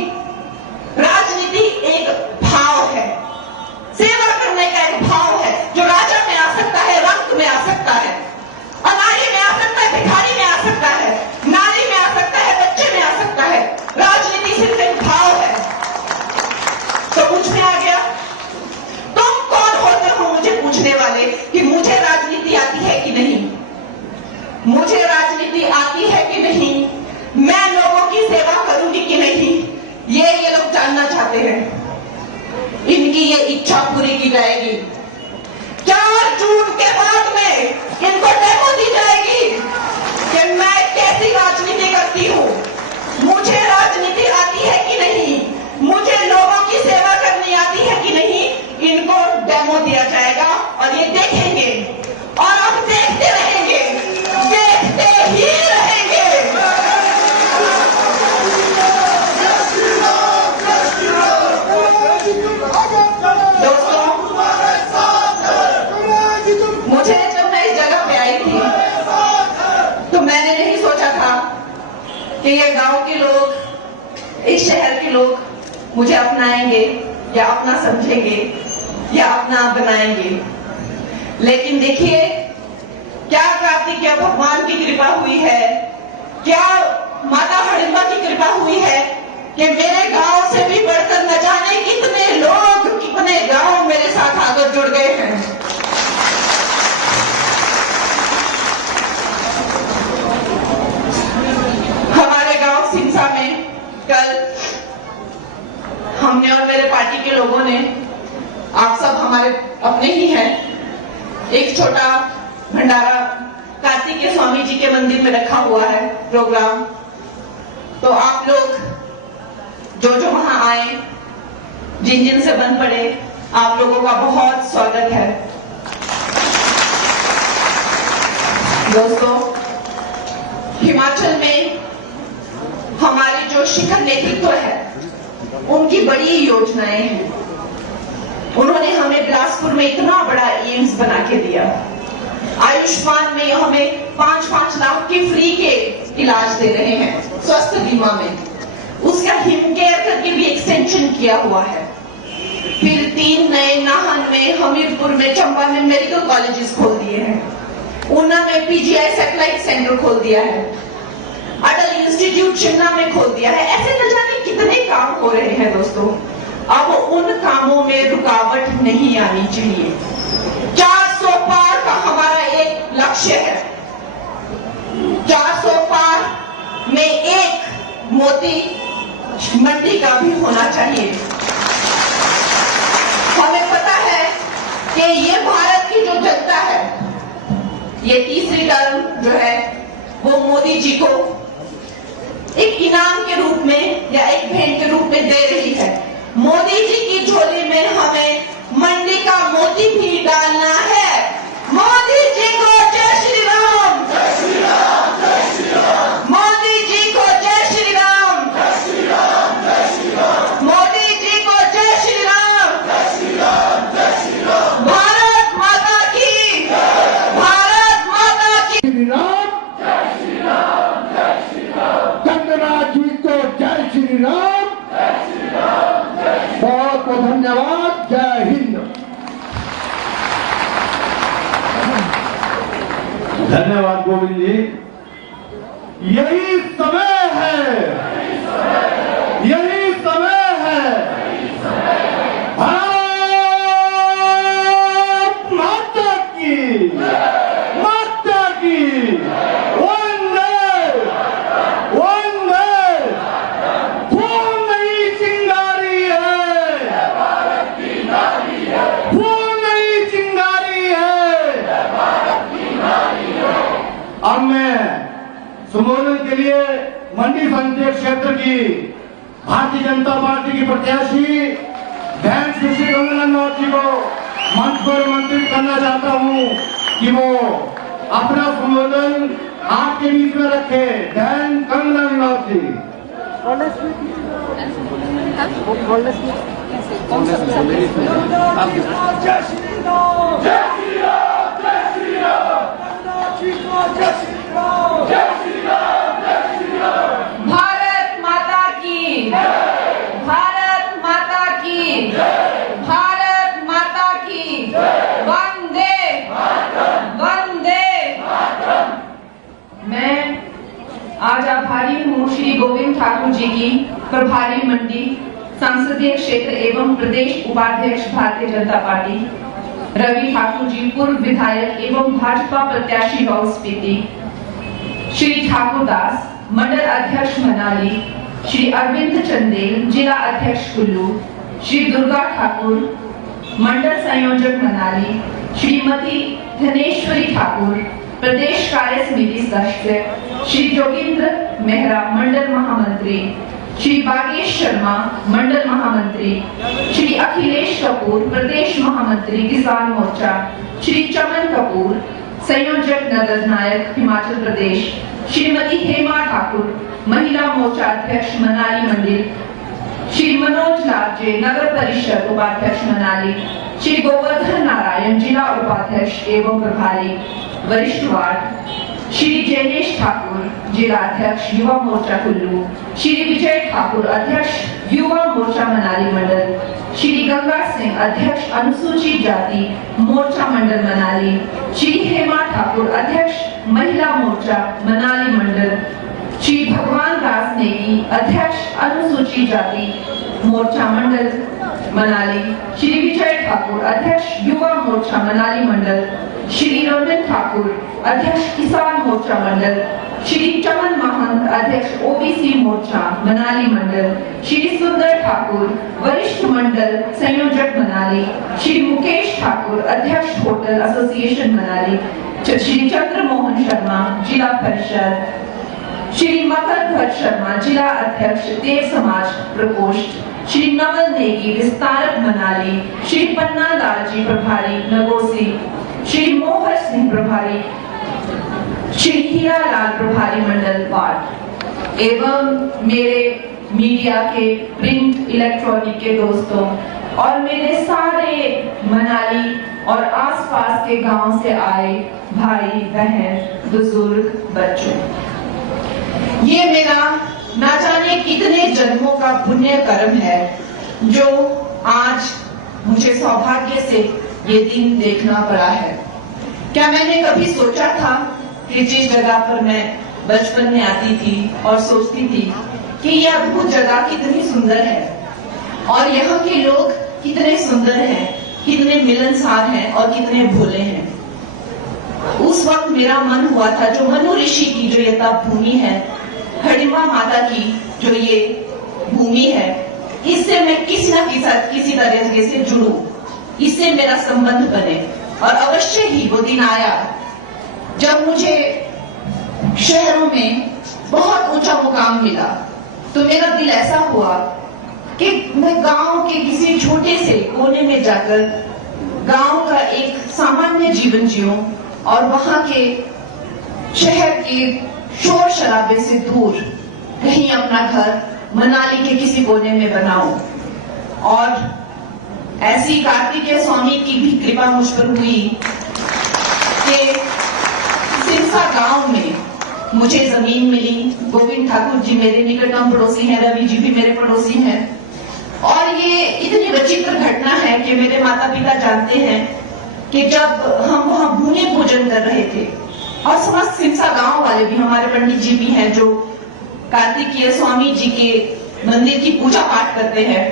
राजनीति एक भाव है, सेवा करने का एक भाव है जो राजा में आ सकता है, रंग में आ सकता है, अनारी में आ सकता है, भिखारी में आ सकता है, नारी में आ सकता है, बच्चे में आ सकता है। राजनीति सिर्फ एक भाव है। तो मुझ में आ गया। तुम कौन होते हो मुझे पूछने वाले कि मुझे राजनीति आती है कि नहीं? मुझे राजनीति आती है कि नहीं? मैं लोगों की सेवा करूंगी कि नहीं? ये लोग जानना चाहते हैं। इनकी ये इच्छा पूरी की जाएगी। 4 जून के बाद में इनको डेमो दी जाएगी कि मैं कैसी राजनीति करती हूं। मुझे राजनीति आती है कि नहीं, मुझे लोगों की सेवा करनी आती है कि नहीं, इनको डेमो दिया जाएगा और ये देखेंगे और अब देखते रहेंगे, देखते ही रहेंगे। दोस्तों, मुझे जब मैं इस जगह पे आई थी तो मैंने नहीं सोचा था कि ये गांव के लोग, इस शहर के लोग मुझे अपनाएंगे या अपना समझेंगे या अपना बनाएंगे। लेकिन देखिए क्या प्राप्ति, क्या भगवान की कृपा हुई है, क्या माता हडिम्बा की कृपा हुई है कि मेरे गांव से भी बढ़कर न जाने कितने लोग, कितने गांव मेरे साथ आकर जुड़ गए हैं। हमारे गांव सिंसा में कल हमने और मेरे पार्टी के लोगों ने, आप सब हमारे अपने ही हैं, एक छोटा भंडारा कार्तिकेय स्वामी जी के मंदिर में रखा हुआ है प्रोग्राम। तो आप लोग जो वहां आए, जिन से बन पड़े, आप लोगों का बहुत स्वागत है। दोस्तों, हिमाचल में हमारी जो शिखर नेतृत्व है, उनकी बड़ी योजनाएं हैं। उन्होंने हमें बिलासपुर में इतना बड़ा एम्स बना के दिया। आयुष्मान में हमें 5-5 लाख के फ्री के इलाज दे रहे हैं स्वास्थ्य बीमा में। उसका हिमकेयर करके भी एक्सटेंशन किया हुआ है। फिर 3 नए नाहन में, हमीरपुर में, चंबा में मेडिकल कॉलेजेस खोल दिए हैं। ऊना में पीजीआई सैटेलाइट सेंटर खोल दिया है। अटल इंस्टीट्यूट शिमला में खोल दिया है। ऐसे न जाने कितने काम हो रहे हैं दोस्तों। अब उन कामों में रुकावट नहीं आनी चाहिए। 400 पार का हमारा एक लक्ष्य है। 400 पार में एक मोती मंडी का भी होना चाहिए। हमें पता है कि ये भारत की जो जनता है, ये तीसरी टर्म जो है वो मोदी जी को एक इनाम के रूप में या एक भेंट के रूप में दे रही है। मोदी जी की झोली में हमें मंडी का मोती भी डालना है। मोदी जी को जय श्री राम, जय श्री राम, जय श्री राम। मोदी जी को जय श्री राम, जय श्री राम, जय श्री राम। मोदी जी को जय श्री राम, जय श्री राम, जय श्री राम। भारत माता की, भारत माता की श्री राम, जय श्री राम, जय श्री राम। जगन्नाथ जी को जय श्री राम, जय श्री राम, जय श्री राम। बहुत बहुत धन्यवाद। जय हिंद। धन्यवाद गोविंद जी। यही समय है, यही समय है। भारत माता की, माता की वंदे, वंदे। फूल नहीं चिंगारी है, फूल नहीं चिंगारी है। अब मैं संबोधन के लिए मंडी संसदीय क्षेत्र की भारतीय जनता पार्टी की प्रत्याशी बहन सुश्री कंगना जी को मंच पर आमंत्रित करना चाहता हूं कि वो अपना संबोधन आपके बीच में रखे। बहन कंगना जी। जय श्री राम, जय श्री राम, जय श्री राम। जय श्री राम, जय श्री राम, जय श्री राम। भारत माता की, भारत माता की, भारत माता की, वंदे वंदे। मैं आज आभारी हूँ श्री गोविंद ठाकुर जी की, प्रभारी मंडी संसदीय क्षेत्र एवं प्रदेश उपाध्यक्ष भारतीय जनता पार्टी, रवि ठाकुर जी पूर्व विधायक एवं भाजपा प्रत्याशी लाहौल स्पीति, श्री ठाकुर दास मंडल अध्यक्ष मनाली, श्री अरविंद चंदेल जिला अध्यक्ष कुल्लू, श्री दुर्गा ठाकुर मंडल संयोजक मनाली, श्रीमती धनेश्वरी ठाकुर प्रदेश कार्य समिति सदस्य, श्री जोगिंद्र मेहरा मंडल महामंत्री, श्री बागेश शर्मा मंडल महामंत्री, श्री अखिलेश कपूर प्रदेश महामंत्री किसान मोर्चा, श्री चमन कपूर संयोजक नगर नायक हिमाचल प्रदेश, श्रीमती हेमा ठाकुर महिला मोर्चा अध्यक्ष मनाली मंडल, श्री मनोज लालजे नगर परिषद उपाध्यक्ष मनाली, श्री गोवर्धन नारायण जिला उपाध्यक्ष एवं प्रभारी वरिष्ठ वार्ड, श्री जैनेश ठाकुर जिला अध्यक्ष युवा मोर्चा कुल्लू, श्री विजय ठाकुर अध्यक्ष युवा मोर्चा मनाली मंडल, श्री गंगा सिंह अध्यक्ष अनुसूचित जाति मोर्चा मंडल मनाली, श्री हेमा ठाकुर अध्यक्ष महिला मोर्चा मनाली मंडल, श्री भगवान दास नेगी अध्यक्ष अनुसूचित जाति मोर्चा मंडल, मनाली, श्री विजय ठाकुर अध्यक्ष युवा मोर्चा मनाली मंडल, श्री रंजन ठाकुर अध्यक्ष किसान मोर्चा मंडल, श्री चमन महंत अध्यक्ष ओबीसी मोर्चा मनाली मंडल, श्री सुंदर ठाकुर वरिष्ठ मंडल संयोजक मनाली, श्री मुकेश ठाकुर अध्यक्ष होटल एसोसिएशन मनाली, श्री चंद्र मोहन शर्मा जिला परिषद, श्री मकर ध्वज शर्मा जिला अध्यक्ष देव समाज प्रकोष्ठ, श्री नवल नेगी विस्तारक मनाली, श्री पन्ना लाल जी प्रभारी नगोसी, श्री मोहर सिंह प्रभारी, श्री हीरा लाल प्रभारी मंडल वार्ड एवं मेरे मीडिया के प्रिंट इलेक्ट्रॉनिक के दोस्तों और मेरे सारे मनाली और आसपास के गांव से आए भाई बहन बुजुर्ग बच्चों, ये मेरा ना जाने कितने जन्मों का पुण्य कर्म है जो आज मुझे सौभाग्य से ये दिन देखना पड़ा है। क्या मैंने कभी सोचा था कि जिस जगह पर मैं बचपन में आती थी और सोचती थी कि यह अद्भुत जगह कितनी सुंदर है और यहाँ के लोग कितने सुंदर हैं, कितने मिलनसार हैं और कितने भोले हैं। उस वक्त मेरा मन हुआ था जो मनु ऋषि की जो ये तप भूमि है, खड़िमा माता की जो ये भूमि है, इससे मैं किसी न किसी तरीके से जुड़ूं, इससे मेरा संबंध बने। और अवश्य ही वो दिन आया जब मुझे शहरों में बहुत ऊंचा मुकाम मिला, तो मेरा दिल ऐसा हुआ कि मैं गांव के किसी छोटे से कोने में जाकर गांव का एक सामान्य जीवन जीऊं और वहां के शहर के शोर शराबे से दूर कहीं अपना घर मनाली के किसी कोने में बनाऊं। और ऐसी कार्तिकेय स्वामी की भी कृपा मुझ पर हुई कि सिरसा गांव में मुझे जमीन मिली। गोविंद ठाकुर जी मेरे निकटतम पड़ोसी हैं, रवि जी भी मेरे पड़ोसी हैं। और ये इतनी विचित्र घटना है कि मेरे माता पिता जानते हैं कि जब हम वहां भूमि पूजन कर रहे थे और समस्त सिरसा गांव वाले भी, हमारे पंडित जी भी हैं जो कार्तिकेय स्वामी जी के मंदिर की पूजा पाठ करते हैं,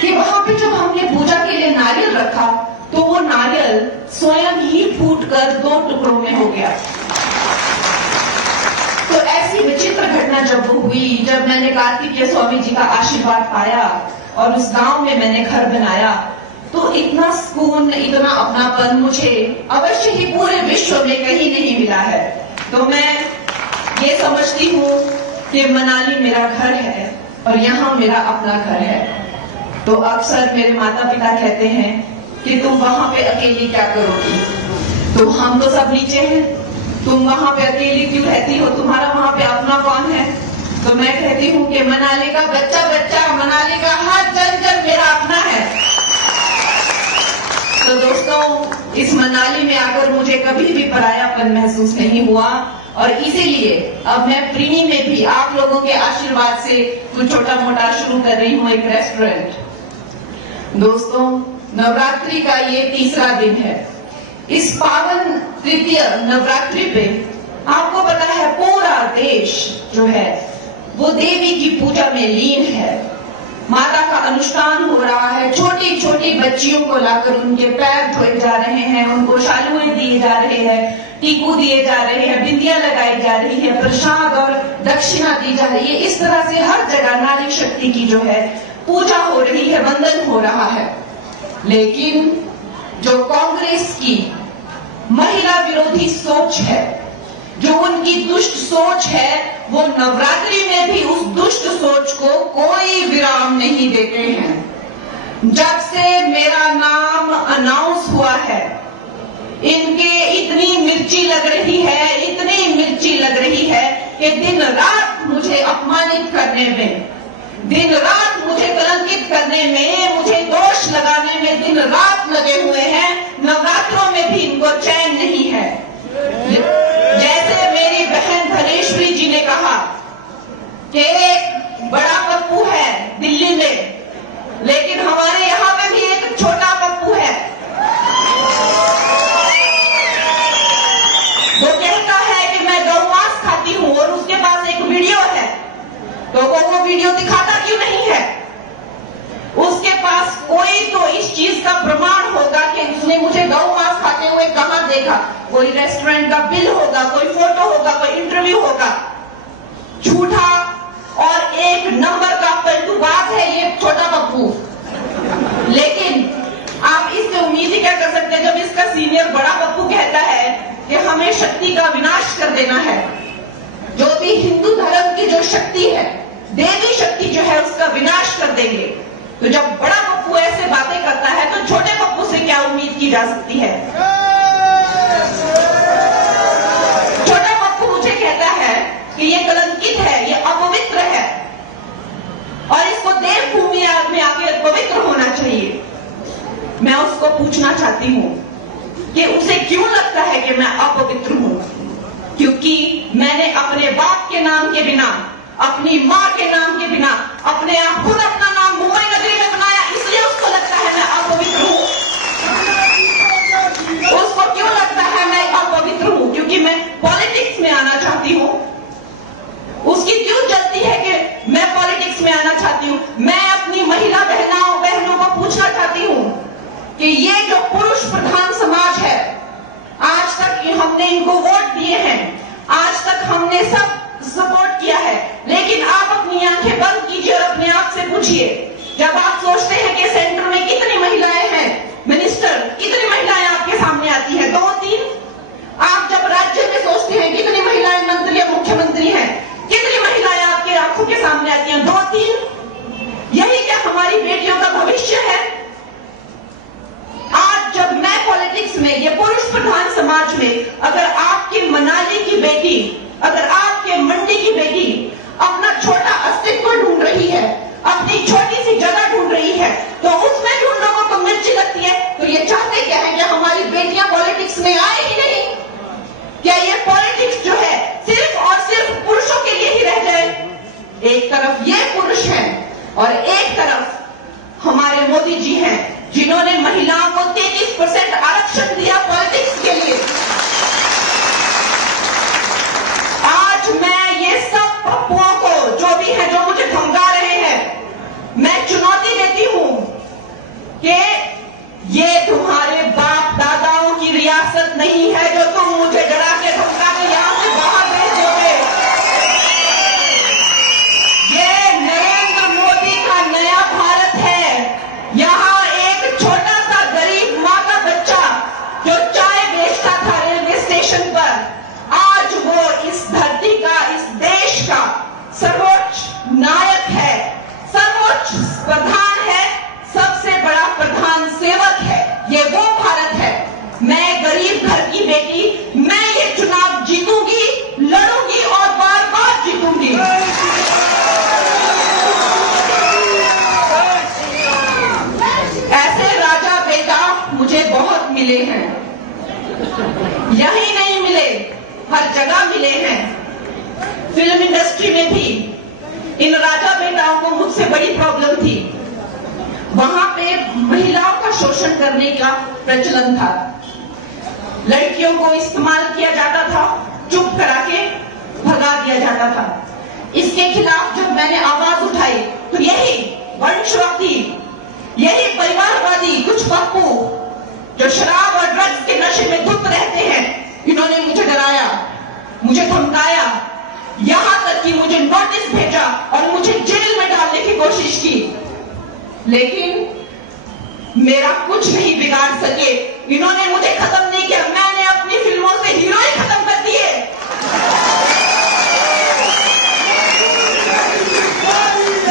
कि वहां पे जब हमने पूजा के लिए नारियल रखा तो वो नारियल स्वयं ही फूटकर 2 टुकड़ों में हो गया। तो ऐसी विचित्र घटना जब वो हुई, जब मैंने कार्तिकेय स्वामी जी का आशीर्वाद पाया और उस गांव में मैंने घर बनाया, तो इतना सुकून, इतना अपनापन मुझे अवश्य ही पूरे विश्व में कहीं नहीं मिला है। तो मैं ये समझती हूँ कि मनाली मेरा घर है और यहाँ मेरा अपना घर है। तो अक्सर मेरे माता पिता कहते हैं कि तुम वहां पे अकेली क्या करोगी, तो हम तो सब नीचे हैं, तुम वहां पे अकेली क्यों रहती हो, तुम्हारा वहां पे अपना कौन है। तो मैं कहती हूँ कि मनाली का बच्चा बच्चा, मनाली का हर जन जन मेरा अपना है। तो दोस्तों, इस मनाली में आकर मुझे कभी भी परायापन महसूस नहीं हुआ और इसीलिए अब मैं प्रीणी में भी आप लोगों के आशीर्वाद से कुछ छोटा मोटा शुरू कर रही हूँ, एक रेस्टोरेंट। दोस्तों, नवरात्रि का ये तीसरा दिन है। इस पावन तृतीय नवरात्रि पे आपको पता है पूरा देश जो है वो देवी की पूजा में लीन है। माता का अनुष्ठान हो रहा है, छोटी छोटी बच्चियों को लाकर उनके पैर धोए जा रहे हैं, उनको शालुएं दिए जा रहे हैं, टीकू दिए जा रहे हैं, बिंदियां लगाई जा रही है, प्रसाद और दक्षिणा दी जा रही है। इस तरह से हर जगह नारी शक्ति की जो है पूजा हो रही है, वंदन हो रहा है। लेकिन जो कांग्रेस की महिला विरोधी सोच है, जो उनकी दुष्ट सोच है, वो नवरात्रि में भी उस दुष्ट सोच को कोई विराम नहीं देते हैं। जब से मेरा नाम अनाउंस हुआ है, इनके इतनी मिर्ची लग रही है, इतनी मिर्ची लग रही है कि दिन रात मुझे अपमानित करने में, दिन रात मुझे कलंकित करने में, मुझे दोष लगाने में दिन रात लगे हुए हैं। नवरात्रों में भी इनको चैन नहीं है। जैसे मेरी बहन धनेश्वरी जी ने कहा कि एक बड़ा पप्पू है दिल्ली में, लेकिन हमारे यहाँ पे भी एक छोटा पप्पू है। वो कहता है कि मैं गौमांस खाती हूँ और उसके पास एक वीडियो है, तो वो वीडियो दिखाता क्यों नहीं है? कोई रेस्टोरेंट का बिल होगा, कोई फोटो होगा, कोई इंटरव्यू होगा। झूठा और एक नंबर का पलटूबाज है ये छोटा पप्पू। लेकिन आप इससे उम्मीद ही क्या कर सकते हैं जब इसका सीनियर बड़ा पप्पू कहता है कि हमें शक्ति का विनाश कर देना है। जो भी हिंदू धर्म की जो शक्ति है, देवी शक्ति जो है, उसका विनाश कर देंगे। तो जब बड़ा पप्पू ऐसे बातें करता है तो छोटे पप्पू से क्या उम्मीद की जा सकती है। छोटा पप्पू मुझे कहता है कि ये कलंकित है, ये अपवित्र है और इसको देवभूमि में आके पवित्र होना चाहिए। मैं उसको पूछना चाहती हूं कि उसे क्यों लगता है कि मैं अपवित्र हूं? क्योंकि मैंने अपने बाप के नाम के बिना, अपनी मां के नाम के बिना, अपने आप खुद अपना नाम मुंबई नगरी में बनाया, इसलिए उसको लगता है मैं अपवित्र हूं। उसको क्यों लगता है मैं अपवित्र हूं? क्योंकि मैं पॉलिटिक्स में आना चाहती हूं। उसकी क्यों जलती है कि मैं पॉलिटिक्स में आना चाहती हूं? मैं अपनी महिला बहनों को पूछना चाहती हूं कि ये जो पुरुष प्रधान समाज है, आज तक हमने इनको वोट दिए हैं, आज तक हमने सब सपोर्ट किया है, लेकिन आप अपनी आंखें बंद कीजिए और अपने आप से पूछिए, जब आप सोचते हैं कि सेंटर में कितनी महिलाएं हैं, मिनिस्टर कितनी महिलाएं आपके सामने आती हैं? 2-3। आप जब राज्य में सोचते हैं कितनी महिलाएं मंत्री या मुख्यमंत्री हैं, कितनी महिलाएं आपके आंखों के सामने आती हैं? 2-3। यही क्या हमारी बेटियों का भविष्य है? आज जब मैं पॉलिटिक्स में, ये पुरुष प्रधान समाज में, अगर आपकी मनाली की बेटी, अगर आपके मंडी की बेटी अपना छोटा अस्तित्व ढूंढ रही है, अपनी छोटी सी जगह ढूंढ रही है, तो उसमें भी उन लोगों को मिर्ची लगती है। तो ये चाहते क्या है कि हमारी बेटियां पॉलिटिक्स में आए ही नहीं? क्या ये पॉलिटिक्स जो है सिर्फ और सिर्फ पुरुषों के लिए ही रह जाए? एक तरफ ये पुरुष हैं और एक तरफ हमारे मोदी जी हैं, जिन्होंने महिलाओं को 33% आरक्षण दिया पॉलिटिक्स के लिए। आज मैं ये सब पप्पुओं को, जो भी है, जो मुझे धमका रहे हैं, मैं चुनौती देती हूं कि ये तुम्हारे बाप दादाओं की रियासत नहीं है जो तुम मुझे डरा के धमका के यहां से बाहर भेज दोगे। ये नरेंद्र मोदी का नया भारत है। यहां एक छोटा सा गरीब मां का बच्चा जो चाय बेचता था रेलवे स्टेशन पर, आज वो इस धरती का, इस देश का सर्वोच्च नायक है, सर्वोच्च प्रधान है, सबसे बड़ा प्रधान सेवक है। ये वो भारत है। मैं गरीब घर की बेटी, मैं ये चुनाव जीतूंगी, लड़ूंगी और बार बार जीतूंगी। ऐसे राजा बेटा मुझे बहुत मिले हैं, यही नहीं मिले, हर जगह मिले हैं। फिल्म इंडस्ट्री में भी इन राजा बेटाओं को मुझसे बड़ी प्रॉब्लम थी। वहां पे महिलाओं का शोषण करने का प्रचलन था, लड़कियों को इस्तेमाल किया जाता था, चुप करा के भगा दिया जाता था। इसके खिलाफ जब मैंने आवाज उठाई तो यही वंशवादी, यही परिवारवादी कुछ पप्पू जो शराब और ड्रग्स के नशे में धुत रहते हैं, इन्होंने मुझे डराया, मुझे धमकाया, यहां तक कि मुझे नोटिस भेजा और मुझे जेल में डालने की कोशिश की। लेकिन मेरा कुछ नहीं बिगाड़ सके। इन्होंने मुझे खत्म नहीं किया, मैंने अपनी फिल्मों से हीरो ही खत्म कर दिए।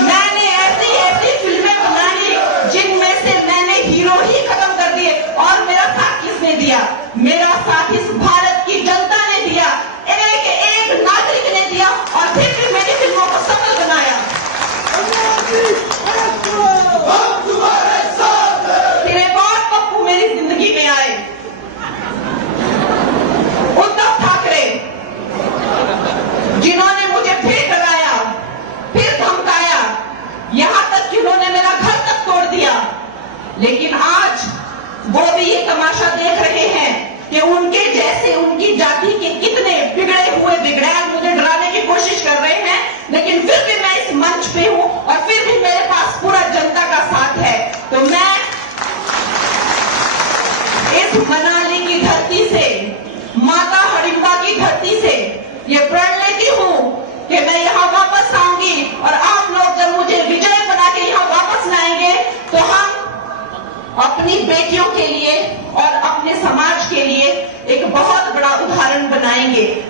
मैंने ऐसी ऐसी फिल्में बनाई जिनमें से मैंने हीरो ही खत्म कर दिए। और मेरा साथ किसने दिया? मेरा साथ इस भारत की जनता ने दिया, एक एक नागरिक ने दिया, और फिर भी मेरी फिल्मों को सफल बनाया। फिर एक और पप्पू मेरी जिंदगी में आए, उद्धव ठाकरे, जिन्होंने मुझे फिर डराया, फिर धमकाया, यहां तक कि उन्होंने मेरा घर तक तोड़ दिया। लेकिन आज वो भी ये तमाशा देख रहे हैं कि उनके जैसे, उनकी जाति के कितने बिगड़े हुए बिगड़ैल मुझे डराने की कोशिश कर रहे हैं। लेकिन फिर भी मैं इस मंच पे हूं और फिर भी मेरे पास पूरा जनता का साथ है। तो मैं इस मनाली की धरती से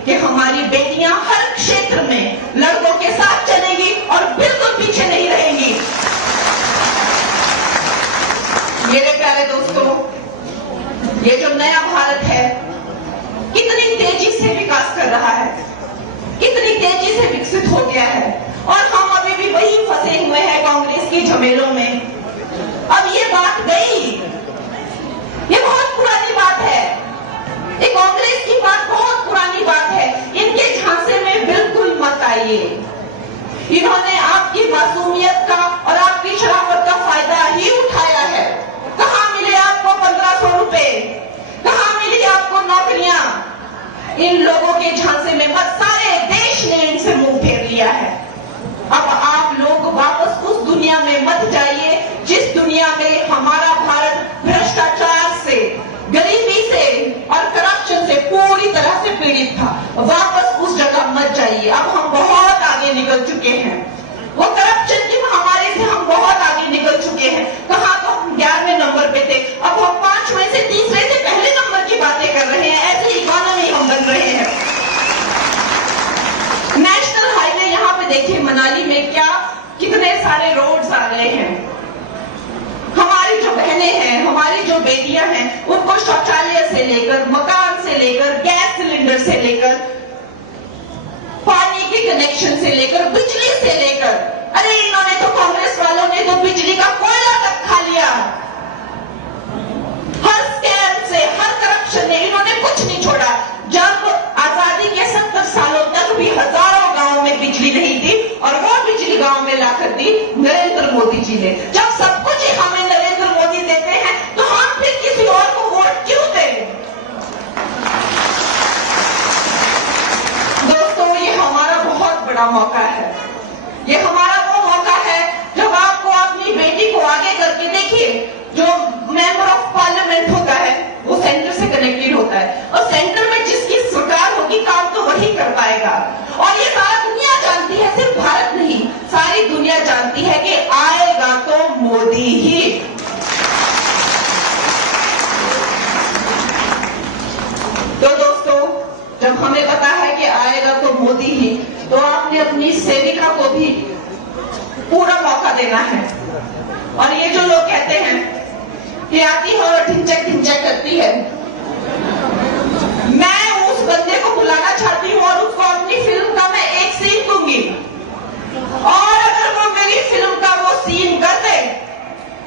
कि हमारी बेटियां हर क्षेत्र में लड़कों के साथ चलेंगी और बिल्कुल पीछे नहीं रहेंगी। मेरे प्यारे दोस्तों, ये जो नया भारत है कितनी तेजी से विकास कर रहा है, कितनी तेजी से विकसित हो गया है, और हम अभी भी वही फंसे हुए हैं कांग्रेस की झमेलों में। अब ये बात गई, ये बहुत पुरानी बात है, ये कांग्रेस की बात बहुत पुरानी बात है। इनके झांसे में बिल्कुल मत आइए। इन्होंने आपकी मासूमियत का और आपकी शराफत का फायदा ही उठाया है। कहां मिले आपको 1500 रुपए, कहां मिली आपको नौकरियां? इन लोगों के झांसे में मत, सारे देश ने इनसे मुंह फेर लिया है। अब आप लोग वापस उस दुनिया में मत जाइए जिस दुनिया में हमारा भारत भ्रष्टाचार से, गरीबी से और करप्शन से पूरी तरह से पीड़ित था। वापस उस जगह मत जाइए। अब हम बहुत आगे निकल चुके हैं, वो करप्शन की महामारी से हम बहुत आगे निकल चुके हैं। कहां तो हम 11वें नंबर पे थे, अब हम 5वें से, तीसरे से पहले नंबर की बातें कर रहे हैं। ऐसी इकोनॉमी हम बन रहे हैं। नेशनल हाईवे यहाँ पे देखिए मनाली में क्या कितने सारे रोड्स आ गए हैं। हमारी जो बहनें हैं, हमारी जो बेटियां हैं, उनको शौचालय से लेकर, मकान से लेकर, गैस सिलेंडर से लेकर, पानी के कनेक्शन से लेकर, बिजली से लेकर, अरे इन्होंने तो, कांग्रेस वालों ने तो बिजली का कोयला तक खा लिया। हर स्कैम से, हर करप्शन ने इन्होंने कुछ नहीं छोड़ा। जब आजादी के 70 सालों तक भी हजारों गांवों में बिजली नहीं थी, और वो बिजली गांव में लाकर दी नरेंद्र मोदी जी ने। जब सब कुछ ही हमें नरेंद्र मोदी देते हैं, तो हम फिर किसी और को वोट क्यों दें? दोस्तों, ये हमारा बहुत बड़ा मौका है। ये हमारा वो मौका है जब आपको अपनी बेटी को आगे करके, देखिए जो मेंबर ऑफ पार्लियामेंट होता है वो सेंटर से कनेक्टेड होता है, और सेंटर में जिसकी सरकार होगी काम तो वही कर पाएगा। और ये सारा दुनिया जानती है, सिर्फ भारत नहीं, सारी दुनिया जानती है कि आएगा तो मोदी ही। तो दोस्तों, जब हमें पता है कि आएगा तो मोदी ही, तो आपने अपनी सेविका को भी पूरा मौका देना है। और ये जो लोग कहते हैं कि आती है और ढिंचक ढिंचक करती है, मैं उस बंदे को बुलाना चाहती हूँ और उसको अपनी फिल्म का मैं एक सीन दूंगी, और अगर वो मेरी फिल्म का वो सीन कर दे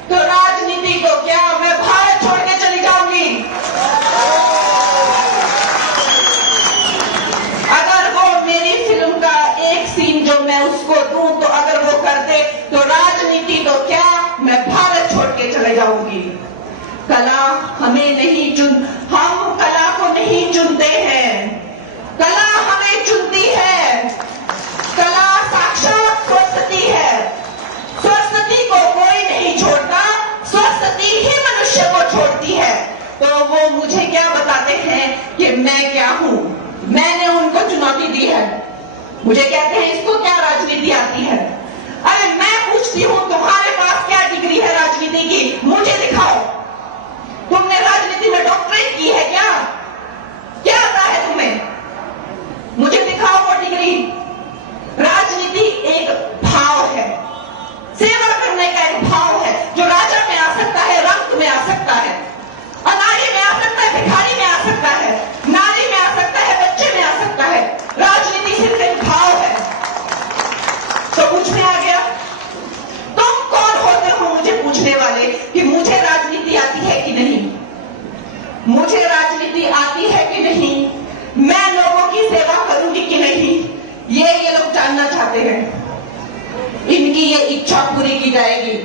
तो राजनीति को क्या, मैं भारत छोड़ के चली जाऊंगी। अगर वो मेरी फिल्म का एक सीन जो मैं उसको दूं, तो अगर वो कर दे तो राजनीति तो क्या, मैं भारत छोड़ के चले जाऊंगी। कला हमें नहीं हम कला को नहीं चुनते हैं, कला हमें चुनती है। कला साक्षात सरस्वती है। सरस्वती को कोई नहीं छोड़ता, सरस्वती ही मनुष्य को छोड़ती है। तो वो मुझे क्या बताते हैं कि मैं क्या हूं? मैंने उनको चुनौती दी है, मुझे कहते हैं इसको क्या राजनीति आती है? अरे मैं पूछती हूं तुम्हारे पास क्या डिग्री है राजनीति की? मुझे दिखाओ। तुमने राजनीति में डॉक्टरेट की है क्या? क्या आता है तुम्हें? मुझे दिखाओ वो डिग्री। राजनीति एक भाव है, सेवा करने का एक भाव है, जो राजा में आ सकता है, रंग में आ सकता है, अनारी में आ सकता है, भिखारी में आ सकता है, नारी में आ सकता है, बच्चे में आ सकता है। राजनीति सिर्फ एक भाव है। तो पूछ में आ गया, तुम कौन होते हो मुझे पूछने वाले कि मुझे राजनीति आती है कि नहीं? मुझे राजनीति आती है कि नहीं, मैं लोगों की सेवा करूंगी कि नहीं, ये लोग जानना चाहते हैं। इनकी ये इच्छा पूरी की जाएगी।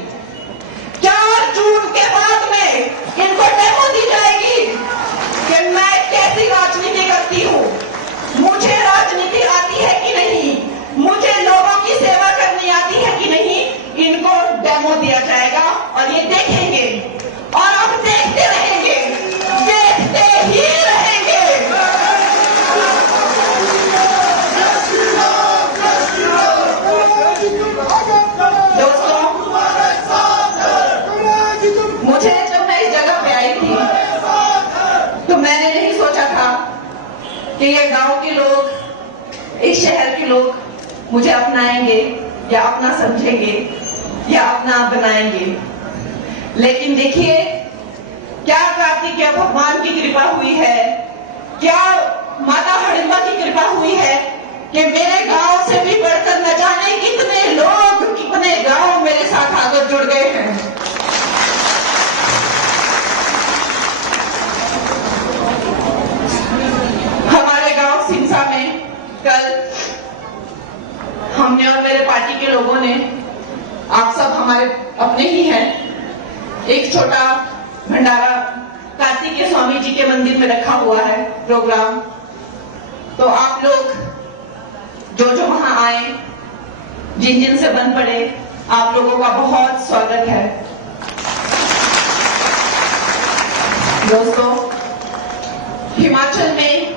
4 जून के बाद में इनको डेमो दी जाएगी कि मैं कैसी राजनीति करती हूं, मुझे राजनीति आती है कि नहीं, मुझे लोगों की सेवा करनी आती है कि नहीं। इनको डेमो दिया जाएगा और ये देखेंगे, और अब देखते रहेंगे, देखते ही रहेंगे। दोस्तों, मुझे जब मैं इस जगह पे आई थी तो मैंने नहीं सोचा था कि ये गांव के लोग मुझे अपनाएंगे या अपना समझेंगे या अपना बनाएंगे। लेकिन देखिए, क्या कार्तिकेय भगवान की कृपा हुई है, क्या माता हडिम्बा की कृपा हुई है कि मेरे गांव से भी बढ़कर न जाने कितने लोग, कितने गांव मेरे साथ आकर जुड़ गए हैं। हमारे गांव सिमसा में कल हमने और मेरे पार्टी के लोगों ने, आप सब हमारे अपने ही हैं, एक छोटा भंडारा कार्तिकेय स्वामी जी के मंदिर में रखा हुआ है प्रोग्राम। तो आप लोग जो जो वहां आए, जिन जिन से बन पड़े, आप लोगों का बहुत स्वागत है। दोस्तों, हिमाचल में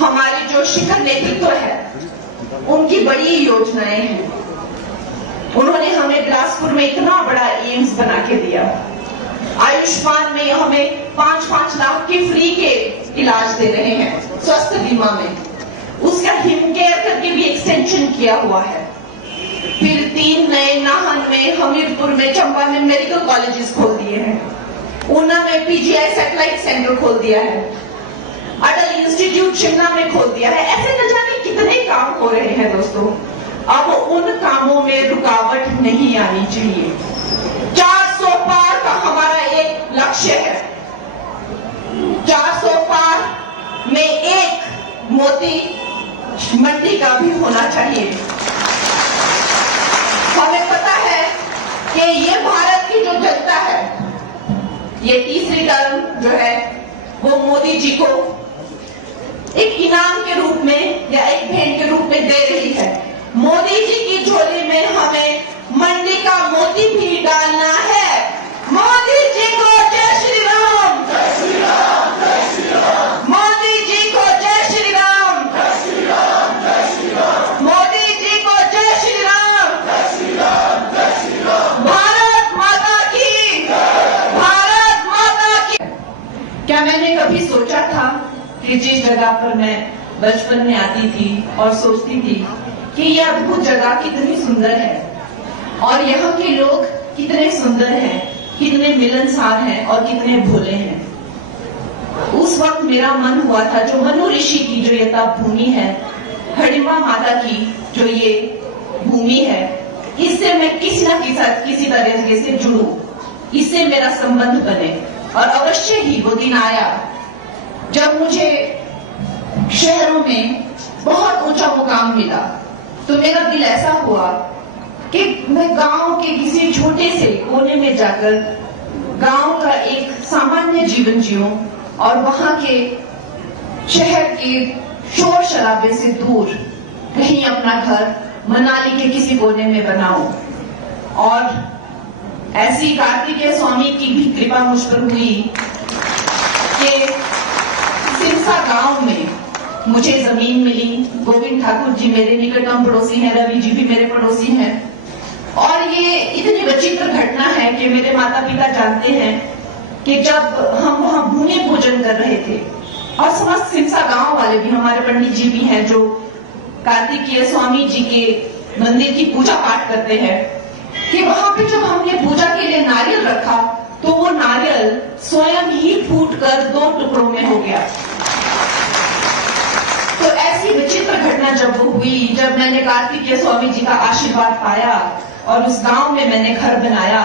हमारी जो शिखर नेतृत्व है, उनकी बड़ी योजनाएं हैं। उन्होंने हमें बिलासपुर में इतना बड़ा एम्स बना के दिया। आयुष्मान में हमें 5-5 लाख के फ्री के इलाज दे रहे हैं स्वास्थ्य बीमा में। उसका हिमकेयर करके भी एक्सटेंशन किया हुआ है। फिर 3 नए नाहन में, हमीरपुर में, चंबा में मेडिकल कॉलेजेस खोल दिए हैं। ऊना में पीजीआई सैटेलाइट सेंटर खोल दिया है। अटल इंस्टीट्यूट शिमला में खोल दिया है। ऐसे न जाने कितने काम हो रहे हैं दोस्तों। अब उन कामों में रुकावट नहीं आनी चाहिए। 400 पार का हमारा एक लक्ष्य है। 400 पार में एक मोती मंडी का भी होना चाहिए। हमें पता है कि ये भारत की जो जनता है, ये तीसरी टर्म जो है वो मोदी जी को एक इनाम के रूप में या एक भेंट के रूप में दे रही है। मोदी जी की झोली में हमें मंडी का मोती भी डालना है। मोदी जी को जय श्री राम, जय श्री राम, जय श्री राम। मोदी जी को जय श्री राम, जय श्री राम, जय श्री राम। मोदी जी को जय श्री राम, जय श्री राम, जय श्री राम। भारत माता की, भारत माता की। क्या मैंने कभी सोचा था कि जिस जगह पर मैं बचपन में आती थी और सोचती थी कि यह अद्भुत जगह कितनी सुंदर है और यहाँ के लोग कितने सुंदर हैं, कितने मिलनसार हैं और कितने भोले हैं। उस वक्त मेरा मन हुआ था, जो मनु ऋषि की जो ये तप भूमि है, हडिम्बा माता की जो ये भूमि है, इससे मैं किसी न किसी तरीके से जुड़ूं, इससे मेरा संबंध बने। और अवश्य ही वो दिन आया जब मुझे शहरों में बहुत ऊंचा मुकाम मिला। तो मेरा दिल ऐसा हुआ कि मैं गांव के किसी छोटे से कोने में जाकर गांव का एक सामान्य जीवन जीऊं और वहां के शहर के शोर शराबे से दूर कहीं अपना घर मनाली के किसी कोने में बनाऊं। और ऐसी कार्तिकेय स्वामी की भी कृपा मुझ पर हुई कि सिमसा गांव में मुझे जमीन मिली। गोविंद ठाकुर जी मेरे निकटतम पड़ोसी हैं, रवि जी भी मेरे पड़ोसी हैं। और ये इतनी विचित्र घटना है कि मेरे माता पिता जानते हैं कि जब हम वहां भूमि पूजन कर रहे थे, और समस्त सिमसा गांव वाले भी, हमारे पंडित जी भी हैं जो कार्तिकेय स्वामी जी के मंदिर की पूजा पाठ करते हैं, कि वहां पे जब हमने पूजा के लिए नारियल रखा तो वो नारियल स्वयं ही फूटकर 2 टुकड़ों में हो गया। तो ऐसी विचित्र घटना जब वो हुई, जब मैंने कार्तिकेय स्वामी जी का आशीर्वाद पाया और उस गांव में मैंने घर बनाया,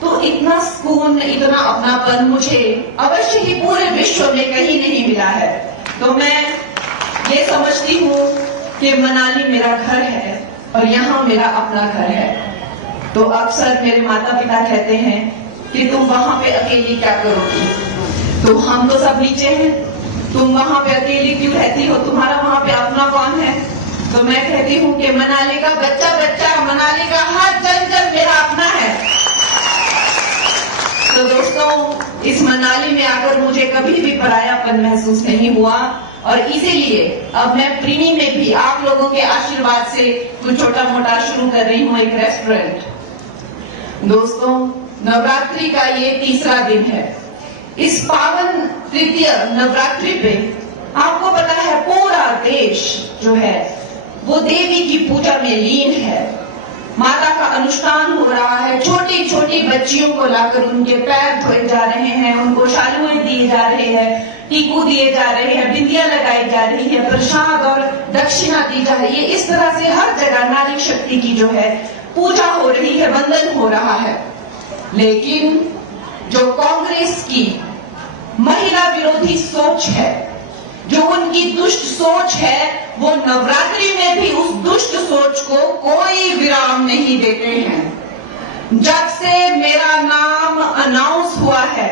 तो इतना सुकून, इतना अपनापन मुझे अवश्य ही पूरे विश्व में कहीं नहीं मिला है। तो मैं ये समझती हूँ कि मनाली मेरा घर है और यहाँ मेरा अपना घर है। तो अक्सर मेरे माता पिता कहते हैं कि तुम वहां पे अकेली क्या करोगी, तो हम तो सब नीचे हैं, तुम वहां पे अकेली क्यों रहती हो, तुम्हारा वहां पे अपना कौन है। तो मैं कहती हूँ कि मनाली का बच्चा बच्चा, मनाली का हर जन जन मेरा अपना है। तो दोस्तों, इस मनाली में आकर मुझे कभी भी परायापन महसूस नहीं हुआ और इसीलिए अब मैं प्रीणी में भी आप लोगों के आशीर्वाद से कुछ छोटा मोटा शुरू कर रही हूँ, एक रेस्टोरेंट। दोस्तों, नवरात्रि का ये तीसरा दिन है। इस पावन तृतीय नवरात्रि पे आपको पता है पूरा देश जो है वो देवी की पूजा में लीन है। माता का अनुष्ठान हो रहा है, छोटी छोटी बच्चियों को लाकर उनके पैर धोए जा रहे हैं, उनको शालुएं दिए जा रहे हैं, टीकू दिए जा रहे हैं, बिंदियां लगाई जा रही है, प्रसाद और दक्षिणा दी जा रही है। इस तरह से हर जगह नारी शक्ति की जो है पूजा हो रही है, वंदन हो रहा है। लेकिन जो कांग्रेस की महिला विरोधी सोच है, जो उनकी दुष्ट सोच है, वो नवरात्रि में भी उस दुष्ट सोच को कोई विराम नहीं देते हैं। जब से मेरा नाम अनाउंस हुआ है,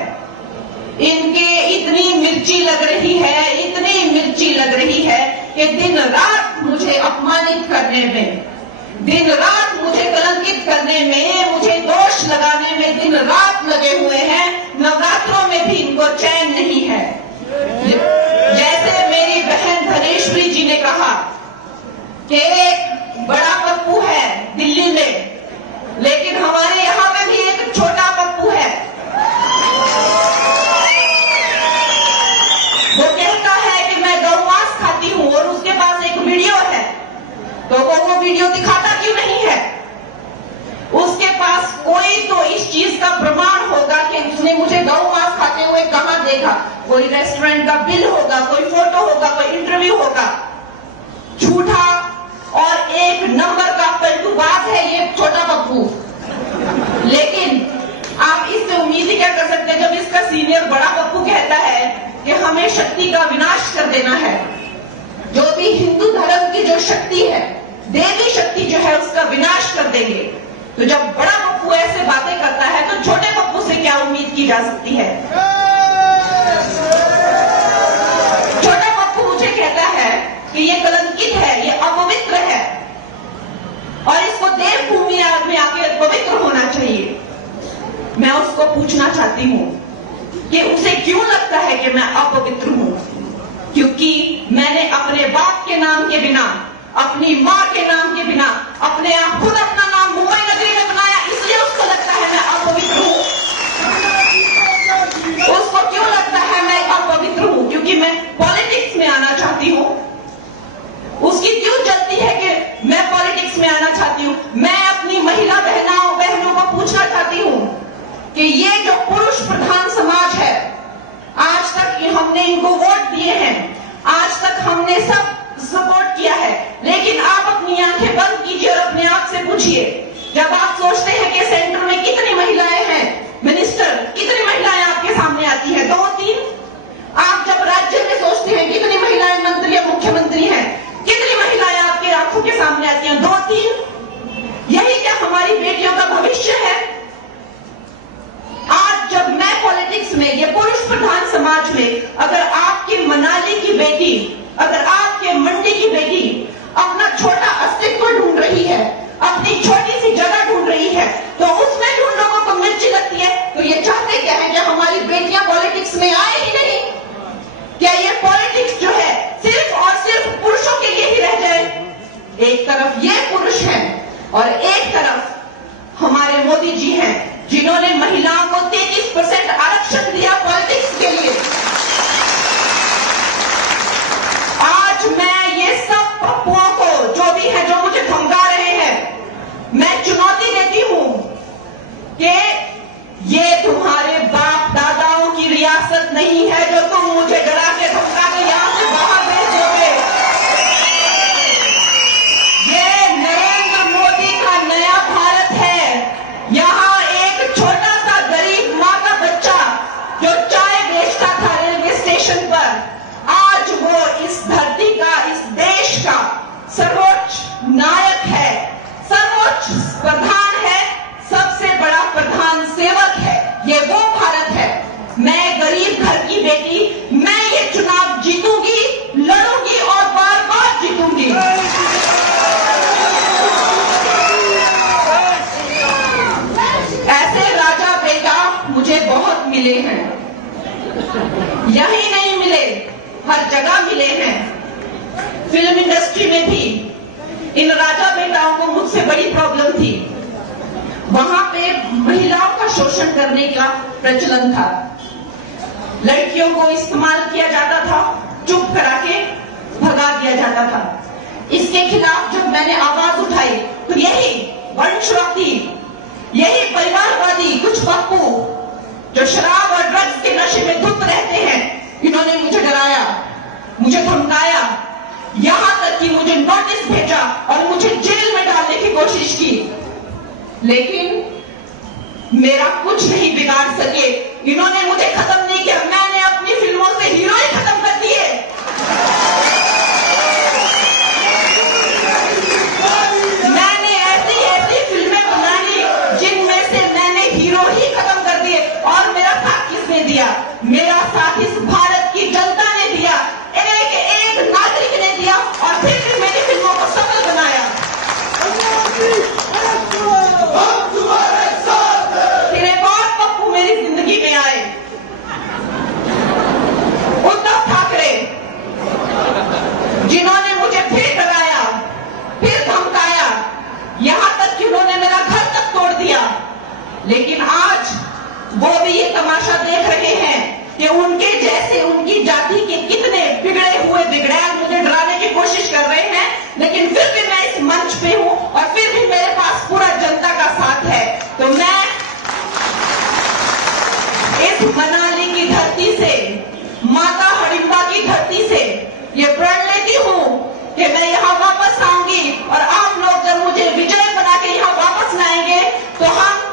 इनके इतनी मिर्ची लग रही है, इतनी मिर्ची लग रही है कि दिन रात मुझे अपमानित करने में, दिन रात मुझे कलंकित करने में, मुझे दोष लगाने में दिन रात लगे हुए हैं। नवरात्रों में भी इनको चैन नहीं है। जैसे मेरी बहन धनेश्वरी जी ने कहा कि एक बड़ा पप्पू है दिल्ली में, लेकिन हमारे यहां में भी एक छोटा पप्पू है। वो कहता है कि मैं गौ मांस खाती हूं और उसके पास एक वीडियो है, तो वो वीडियो दिखाता क्यों नहीं है? उसके पास कोई तो इस चीज का प्रमाण होगा कि उसने मुझे गौ मांस खाते हुए कहां देखा। कोई रेस्टोरेंट का बिल होगा, कोई फोटो होगा, कोई इंटरव्यू होगा। झूठा और एक नंबर का पलटूबाज है ये छोटा पप्पू। लेकिन आप इससे उम्मीद ही क्या कर सकते हैं जब इसका सीनियर बड़ा पप्पू कहता है कि हमें शक्ति का विनाश कर देना है। जो भी हिंदू धर्म की जो शक्ति है, देवी शक्ति जो है, उसका विनाश कर देंगे। तो जब बड़ा पप्पू ऐसे बातें करता है तो छोटे पप्पू से क्या उम्मीद की जा सकती है? छोटा पप्पू मुझे कहता है कि ये कलंकित है, ये अपवित्र है और इसको देवभूमि में आके पवित्र होना चाहिए। मैं उसको पूछना चाहती हूं कि उसे क्यों लगता है कि मैं अपवित्र हूं? क्योंकि मैंने अपने बाप के नाम के बिना, अपनी मां के नाम के बिना, अपने आप खुद अपना नाम मुंबई नगरी में बनाया, इसलिए उसको लगता है मैं अपवित्र हूं। उसको क्यों लगता है मैं अपवित्र हूं? क्योंकि मैं पॉलिटिक्स में आना चाहती हूं। उसकी क्यों जल्दी है कि मैं पॉलिटिक्स में आना चाहती हूं? मैं अपनी महिला बहनों को पूछना चाहती हूं कि ये जो पुरुष प्रधान समाज है, आज तक हमने इनको वोट दिए हैं, आज तक हमने सब सपोर्ट किया है, लेकिन आप अपनी आंखें बंद कीजिए और अपने आप से पूछिए, जब आप सोचते हैं कि सेंटर में कितनी महिलाएं हैं, मिनिस्टर कितनी महिलाएं आपके सामने आती हैं? 2-3। आप जब राज्य में सोचते हैं कितनी महिलाएं मंत्री या मुख्यमंत्री हैं, कितनी महिलाएं आपके आंखों के सामने आती हैं? 2-3। यही क्या हमारी बेटियों का भविष्य है? आज जब मैं पॉलिटिक्स में, ये पुरुष प्रधान समाज में, अगर आपकी मनाली की बेटी, अगर आपके मंडी की बेटी अपना छोटा अस्तित्व ढूंढ रही है, अपनी छोटी सी जगह ढूंढ रही है, तो उसमें भी उन लोगों को मिर्ची लगती है। तो ये चाहते क्या है कि हमारी बेटियां पॉलिटिक्स में आए ही नहीं? क्या ये पॉलिटिक्स जो है सिर्फ और सिर्फ पुरुषों के लिए ही रह जाए? एक तरफ ये पुरुष हैं और एक तरफ हमारे मोदी जी हैं, जिन्होंने महिलाओं को 33% आरक्षण दिया पॉलिटिक्स के लिए। आज मैं ये सब पप्पुओं को, जो भी है, जो मुझे धमका रहे हैं, मैं चुनौती देती हूं कि ये तुम्हारे बाप दादाओं की रियासत नहीं है जो तुम मुझे डरा के धमका के यहां से बाहर भेज दोगे। ये नरेंद्र मोदी का नया भारत है। यहां एक छोटा सा गरीब मां का बच्चा जो चाय बेचता था रेलवे स्टेशन पर, आज वो इस धरती का, इस देश का सर्वोच्च नायक है, सर्वोच्च प्रधान है, सबसे बड़ा प्रधान सेवक है। ये वो भारत है। मैं गरीब घर की बेटी, मैं ये चुनाव जीतूंगी, लड़ूंगी और बार बार जीतूंगी। ऐसे राजा बेटा मुझे बहुत मिले हैं, यही नहीं मिले, हर जगह मिले हैं। फिल्म इंडस्ट्री में भी इन राजा बेटाओं को मुझसे बड़ी प्रॉब्लम थी। वहां पे महिलाओं का शोषण करने का प्रचलन था, लड़कियों को इस्तेमाल किया जाता था, चुप करा के भगा दिया जाता था। इसके खिलाफ जब मैंने आवाज उठाई तो यही वंशवादी, यही परिवारवादी कुछ पप्पू जो शराब और ड्रग्स के नशे में धुत रहते हैं, इन्होंने मुझे डराया, मुझे धमकाया, यहां तक कि मुझे नोटिस भेजा और मुझे जेल में डालने की कोशिश की। लेकिन मेरा कुछ नहीं बिगाड़ सके। इन्होंने मुझे खत्म नहीं किया, मैंने अपनी फिल्मों से हीरो ही खत्म कर दिए। मैंने ऐसी ऐसी फिल्में बनाई जिनमें से मैंने हीरो ही खत्म कर दिए। और मेरा साथ किसने दिया? मेरा साथ इस भारत की जनता ने दिया, एक एक नागरिक ने दिया और फिर भी मेरी फिल्मों को सफल बनाया। फिर एक और पप्पू मेरी जिंदगी में आए, उद्धव ठाकरे, जिन्होंने मुझे फिर डराया, फिर धमकाया, यहां तक कि उन्होंने मेरा घर तक तोड़ दिया। लेकिन आज वो भी ये तमाशा देख रहे हैं कि उनके जैसे उनकी जाति के कितने बिगड़े हुए बिगड़ैल मुझे डराने की कोशिश कर रहे हैं। लेकिन फिर भी मैं इस मंच पे हूं और फिर भी मेरे पास पूरा जनता का साथ है। तो मैं इस मनाली की धरती से, माता हडिम्बा की धरती से ये प्रण लेती हूं कि मैं यहां वापस आऊंगी और आप लोग जब मुझे विजय बना के यहां वापस लाएंगे तो हम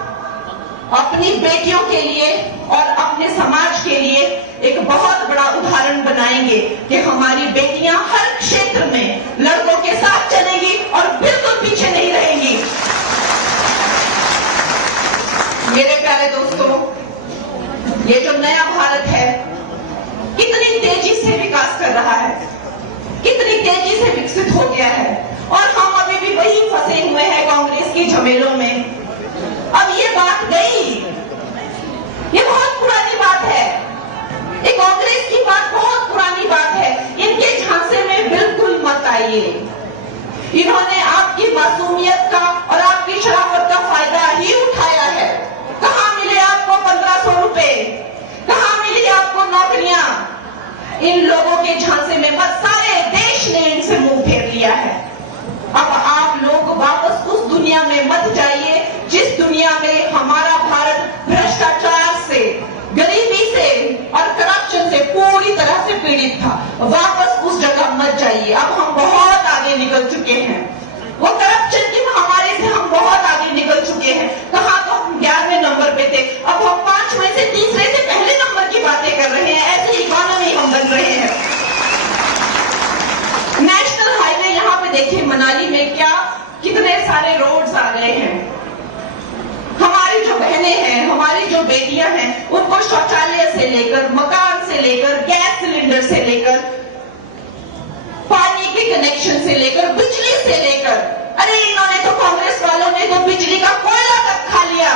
अपनी बेटियों के लिए और अपने समाज के लिए एक बहुत बड़ा उदाहरण बनाएंगे कि हमारी बेटियां हर क्षेत्र में लड़कों के साथ चलेंगी और बिल्कुल पीछे नहीं रहेंगी। मेरे प्यारे दोस्तों, ये जो नया भारत है कितनी तेजी से विकास कर रहा है, कितनी तेजी से विकसित हो गया है और हम अभी भी वही फंसे हुए हैं कांग्रेस की झमेलों में। अब ये बात गई, ये बहुत पुरानी बात है, ये कांग्रेस की बात बहुत पुरानी बात है। इनके झांसे में बिल्कुल मत आइए। इन्होंने आपकी मासूमियत का और आपकी शराफत का फायदा ही उठाया है। कहां मिले आपको 1500 रुपए, कहां मिली आपको नौकरियां? इन लोगों के झांसे में मत, सारे देश ने इनसे मुंह फेर लिया है। अब आप लोग वापस उस दुनिया में मत जाइए जिस दुनिया में हमारा भारत भ्रष्टाचार से, गरीबी से और करप्शन से पूरी तरह से पीड़ित था। वापस उस जगह मत जाइए। अब हम बहुत आगे निकल चुके हैं, वो करप्शन की महामारी से हम बहुत आगे निकल चुके हैं। कहां तो हम 11वें नंबर पे थे, अब हम 5वें से तीसरे से पहले नंबर की बातें कर रहे हैं। ऐसी इकोनॉमी हम बन रहे हैं। नेशनल हाईवे यहाँ पे देखिए मनाली में क्या कितने सारे रोड्स आ गए हैं। हमारी जो बहनें हैं, हमारी जो बेटियां हैं, उनको शौचालय से लेकर, मकान से लेकर, गैस सिलेंडर से लेकर, पानी के कनेक्शन से लेकर, बिजली से लेकर, अरे इन्होंने तो, कांग्रेस वालों ने तो बिजली का कोयला तक खा लिया।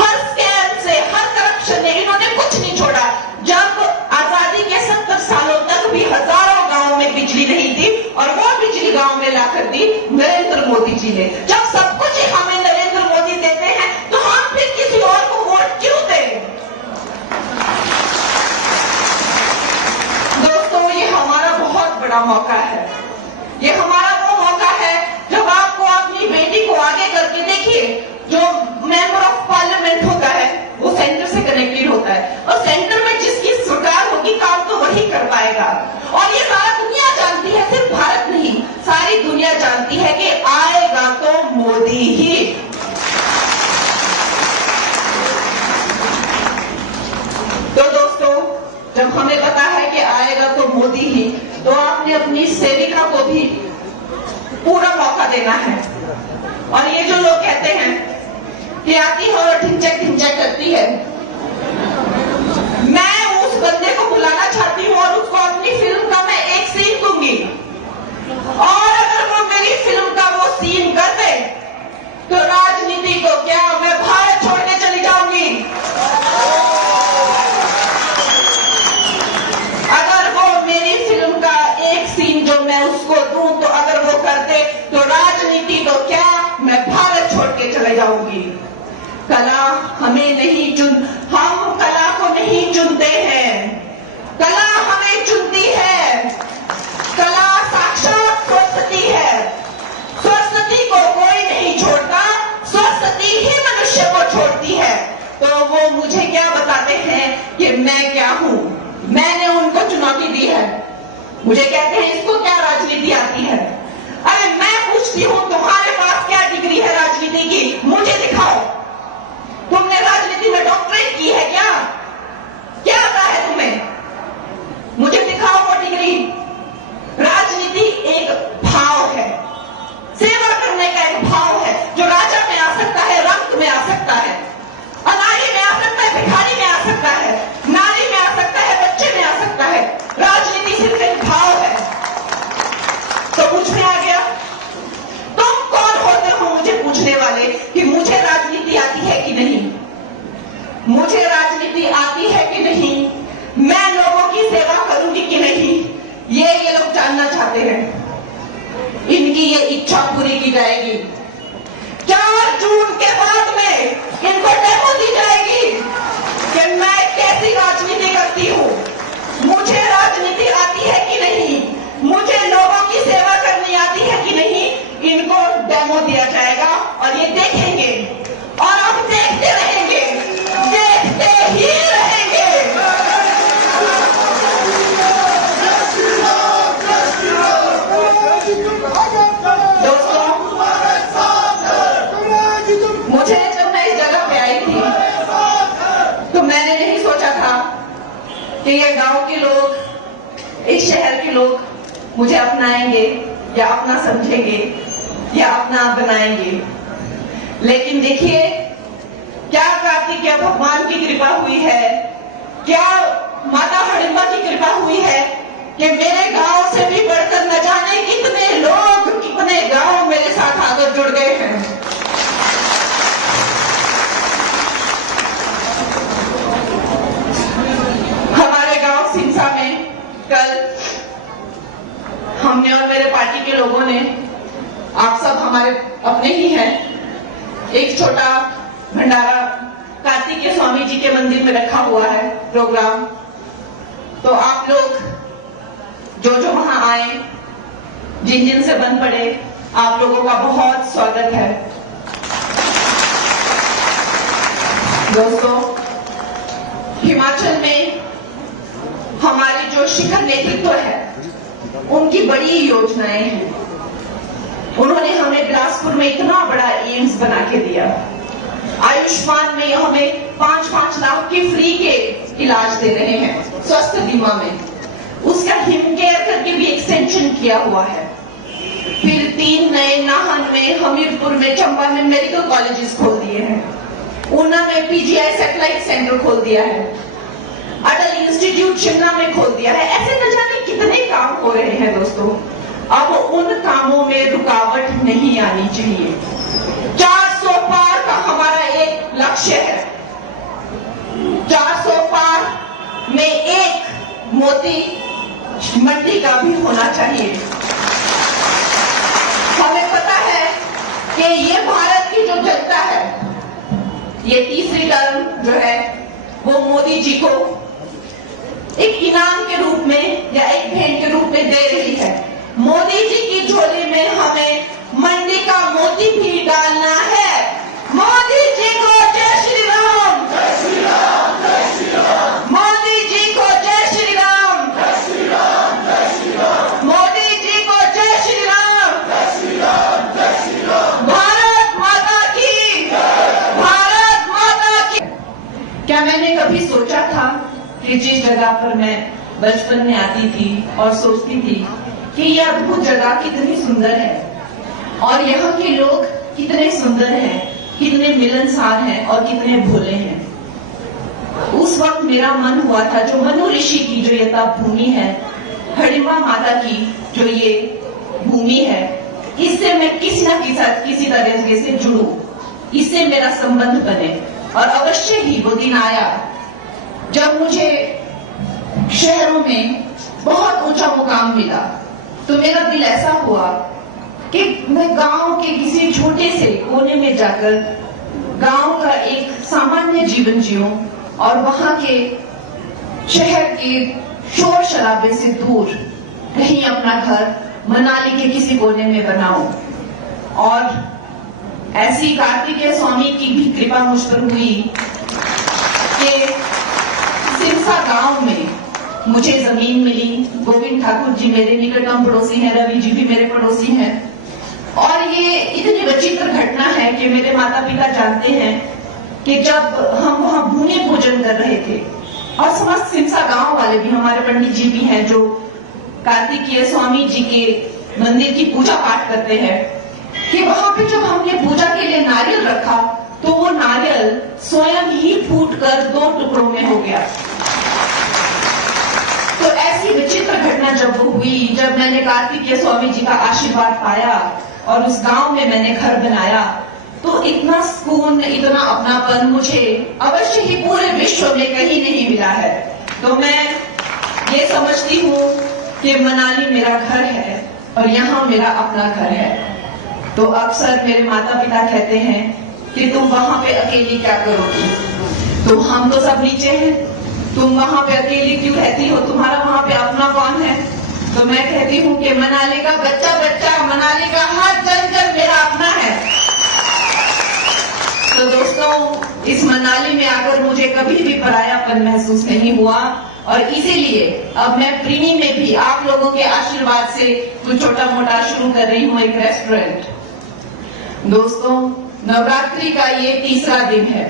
हर स्कैम से, हर करप्शन ने इन्होंने कुछ नहीं छोड़ा। जब आजादी के 70 सालों तक भी हजारों गांव में बिजली नहीं थी और वो बिजली गांव में लाकर दी नरेंद्र मोदी जी ने। जब सब कुछ ही हमें नरेंद्र मोदी देते हैं तो हम फिर किसी और को वोट क्यों दें? दोस्तों, ये हमारा बहुत बड़ा मौका है। ये हमारा वो मौका है जब आपको अपनी बेटी को आगे करके, देखिए जो मेंबर ऑफ पार्लियामेंट होता है वो सेंटर से कनेक्टेड होता है और सेंटर में जिसकी सरकार होगी काम तो वही कर पाएगा। और ये सारा दुनिया जानती है, सिर्फ भारत नहीं, सारी दुनिया जानती है कि आएगा तो मोदी ही। तो दोस्तों, जब हमें पता है कि आएगा तो मोदी ही, तो आपने अपनी सेविका को भी पूरा मौका देना है। और ये जो लोग कहते हैं कि आती है और ढिंचक ढिंचक करती है, मैं उस बंदे को बुलाना चाहती हूँ और उसको अपनी फिल्म का मैं एक सीन दूंगी और अगर वो मेरी फिल्म का वो सीन कर दे तो राजनीति को क्या, मैं भारत छोड़ के चली जाऊंगी। अगर वो मेरी फिल्म का एक सीन जो मैं उसको दूं तो अगर वो कर दे तो राजनीति तो क्या, मैं भारत छोड़ के चले जाऊंगी। कला हमें नहीं तो वो मुझे क्या बताते हैं कि मैं क्या हूं। मैंने उनको चुनौती दी है, मुझे कहते हैं इसको क्या राजनीति आती है। अरे मैं पूछती हूं तुम्हारे पास क्या डिग्री है राजनीति की, मुझे दिखाओ। तुमने राजनीति में डॉक्टरेट की है क्या? क्या आता है तुम्हें? मुझे दिखाओ वो डिग्री। राजनीति एक भाव है, सेवा करने का एक भाव है जो राजा में आ सकता है, रंक में आ सकता है, अनाड़ी में आ सकता है, भिखारी में आ सकता है, नारी में आ सकता है, बच्चे में आ सकता है। राजनीति सिर्फ एक भाव है। तो पूछ में आ गया, तुम कौन होते हो मुझे पूछने वाले कि मुझे राजनीति आती है कि नहीं, मुझे राजनीति आती है कि नहीं, मैं लोगों की सेवा करूंगी कि नहीं, ये लोग जानना चाहते हैं। इनकी ये इच्छा पूरी की जाएगी। 4 जून के बाद में इनको डेमो दी जाएगी कि मैं कैसी राजनीति करती हूं, मुझे राजनीति आती है कि नहीं, मुझे लोगों की सेवा करनी आती है कि नहीं। इनको डेमो दिया जाएगा और ये देखेंगे और हम देखते रहेंगे, देखते ही रहेंगे। दोस्तों, मुझे जब मैं इस जगह पे आई थी तो मैंने नहीं सोचा था कि ये गांव के लोग, इस शहर के लोग मुझे अपनाएंगे या अपना समझेंगे या अपना बनाएंगे। लेकिन देखिए क्या कार्तिकेय भगवान की कृपा हुई है, क्या माता हडिम्बा की कृपा हुई है कि मेरे गांव से भी बढ़कर न जाने कितने लोग, कितने गांव मेरे साथ आकर जुड़ गए हैं। हमारे गांव सिंसा में कल हमने और मेरे पार्टी के लोगों ने, आप सब हमारे अपने ही हैं, एक छोटा भंडारा कार्तिकेय स्वामी जी के मंदिर में रखा हुआ है प्रोग्राम। तो आप लोग जो जो वहां आए, जिन जिन से बन पड़े, आप लोगों का बहुत स्वागत है। दोस्तों, हिमाचल में हमारे जो शिखर नेतृत्व है उनकी बड़ी योजनाएं हैं। उन्होंने हमें बिलासपुर में इतना बड़ा एम्स बना के दिया, आयुष्मान में हमें 5-5 लाख के फ्री के इलाज दे रहे हैं स्वास्थ्य बीमा में, उसका हिमकेयर करके भी एक्सटेंशन किया हुआ है। फिर 3 नए नाहन में, हमीरपुर में, चंबा में मेडिकल कॉलेजेस खोल दिए हैं, ऊना में पीजीआई सैटेलाइट सेंटर खोल दिया है, अटल इंस्टीट्यूट शिमला में खोल दिया है। ऐसे न जाने कितने काम हो रहे हैं दोस्तों। अब उन कामों में रुकावट नहीं आनी चाहिए। 400 पार का हमारा एक लक्ष्य है। 400 पार में एक मोती मंडी का भी होना चाहिए। हमें पता है कि ये भारत की जो जनता है, ये तीसरी टर्म जो है वो मोदी जी को एक इनाम के रूप में या एक भेंट के रूप में दे रही है। मोदी जी की झोली में हमें मंडी का मोती भी डालना है। मोदी जी को जय श्री राम, जय श्री राम, जय श्री राम। मोदी जी को जय श्री राम, जय श्री राम, जय श्री राम। मोदी जी को जय श्री राम, जय श्री राम, जय श्री राम। भारत माता की, भारत माता की। क्या मैंने कभी सोचा था कि जिस जगह पर मैं बचपन में आती थी और सोचती थी कि यह अद्भुत जगह कितनी सुंदर है और यहाँ के लोग कितने सुंदर हैं, कितने मिलनसार हैं और कितने भोले हैं। उस वक्त मेरा मन हुआ था जो मनु ऋषि की जो ये तप भूमि है, हडिम्बा माता की जो ये भूमि है, इससे मैं किसी न किसी तरह से जुड़ूं, इससे मेरा संबंध बने। और अवश्य ही वो दिन आया जब मुझे शहरों में बहुत ऊंचा मुकाम मिला, तो मेरा दिल ऐसा हुआ कि मैं गांव के किसी छोटे से कोने में जाकर गांव का एक सामान्य जीवन जीऊं और वहां के शहर के शोर शराबे से दूर कहीं अपना घर मनाली के किसी कोने में बनाऊं। और ऐसी कार्तिकेय स्वामी की भी कृपा मुझ पर हुई कि सिरसा गांव में मुझे जमीन मिली। गोविंद ठाकुर जी मेरे निकटतम पड़ोसी हैं, रवि जी भी मेरे पड़ोसी हैं। और ये इतनी विचित्र घटना है कि मेरे माता पिता जानते हैं कि जब हम वहां भूमि पूजन कर रहे थे, और समस्त सिरसा गांव वाले भी, हमारे पंडित जी भी हैं जो कार्तिकीय स्वामी जी के मंदिर की पूजा पाठ करते हैं, कि वहां पे जब हमने पूजा के लिए नारियल रखा तो वो नारियल स्वयं ही फूटकर 2 टुकड़ों में हो गया। तो ऐसी विचित्र घटना जब वो हुई, जब मैंने कार्तिकीय स्वामी जी का आशीर्वाद पाया और उस गांव में मैंने घर बनाया, तो इतना सुकून, इतना अपनापन मुझे अवश्य ही पूरे विश्व में कहीं नहीं मिला है। तो मैं ये समझती हूँ कि मनाली मेरा घर है और यहाँ मेरा अपना घर है। तो अक्सर मेरे माता पिता कहते हैं कि तुम वहां पे अकेली क्या करोगी, तो हम तो सब नीचे हैं, तुम वहां पे अकेली क्यों रहती हो, तुम्हारा वहां पे अपना कौन है। तो मैं कहती हूँ कि मनाली का बच्चा बच्चा, मनाली का हर जन मेरा अपना है। तो दोस्तों, इस मनाली में आकर मुझे कभी भी परायापन महसूस नहीं हुआ, और इसीलिए अब मैं प्रीणी में भी आप लोगों के आशीर्वाद से कुछ छोटा मोटा शुरू कर रही हूँ, एक रेस्टोरेंट। दोस्तों, नवरात्रि का ये 3रा दिन है।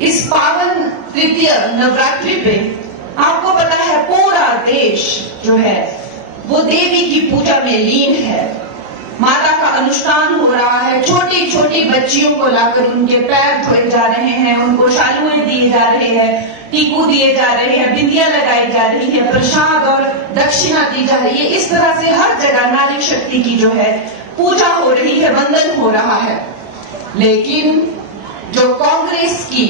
इस पावन तृतीय नवरात्रि पे आपको पता है पूरा देश जो है वो देवी की पूजा में लीन है। माता का अनुष्ठान हो रहा है, छोटी छोटी बच्चियों को लाकर उनके पैर धोए जा रहे हैं, उनको शालुएं दिए जा रहे हैं, टीकू दिए जा रहे हैं, बिंदियां लगाई जा रही है, प्रसाद और दक्षिणा दी जा रही है। इस तरह से हर जगह नारी शक्ति की जो है पूजा हो रही है, वंदन हो रहा है। लेकिन जो कांग्रेस की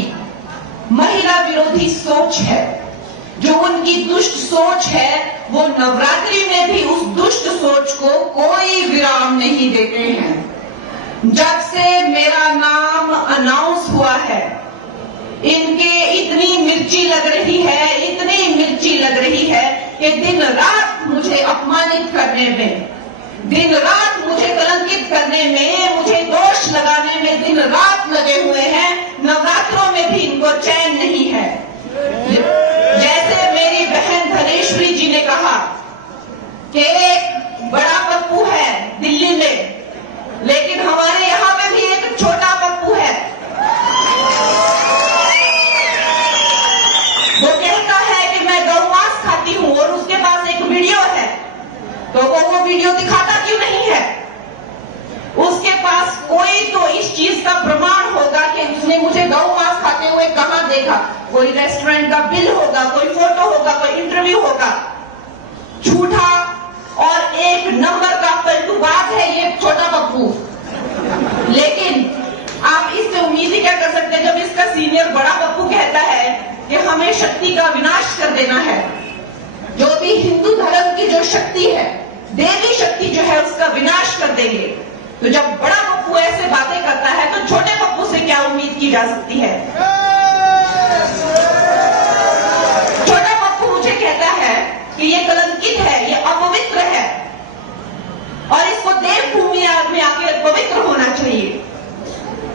महिला विरोधी सोच है, जो उनकी दुष्ट सोच है, वो नवरात्रि में भी उस दुष्ट सोच को कोई विराम नहीं देते हैं। जब से मेरा नाम अनाउंस हुआ है, इनके इतनी मिर्ची लग रही है, इतनी मिर्ची लग रही है कि दिन रात मुझे अपमानित करने में, दिन रात मुझे कलंकित करने में, मुझे दोष लगाने में दिन रात लगे हुए हैं। नवरात्रों में भी इनको चैन नहीं है। जैसे मेरी बहन धनेश्वरी जी ने कहा कि एक बड़ा पप्पू है दिल्ली में, लेकिन हमारे यहाँ पे भी एक छोटा पप्पू है। वो कहता है कि मैं गौ मांस खाती हूँ, और उसके पास एक वीडियो है, तो वो वीडियो दिखाता क्यों नहीं है? उसके पास कोई तो इस चीज का प्रमाण होगा कि उसने मुझे गौ मांस खाते हुए कहां देखा। कोई रेस्टोरेंट का बिल होगा, कोई फोटो होगा, कोई इंटरव्यू होगा। झूठा और एक नंबर का पलटूबाज है ये छोटा पप्पू। लेकिन आप इससे उम्मीद ही क्या कर सकते हैं, जब इसका सीनियर बड़ा पप्पू कहता है कि हमें शक्ति का विनाश कर देना है, जो भी हिंदू धर्म की जो शक्ति है, देवी शक्ति जो है, उसका विनाश कर देंगे। तो जब बड़ा पप्पू ऐसे बातें करता है, तो छोटे पप्पू से क्या उम्मीद की जा सकती है? छोटा पप्पू मुझे कहता है कि ये कलंकित है, ये अपवित्र है, और इसको देवभूमि में आके पवित्र होना चाहिए।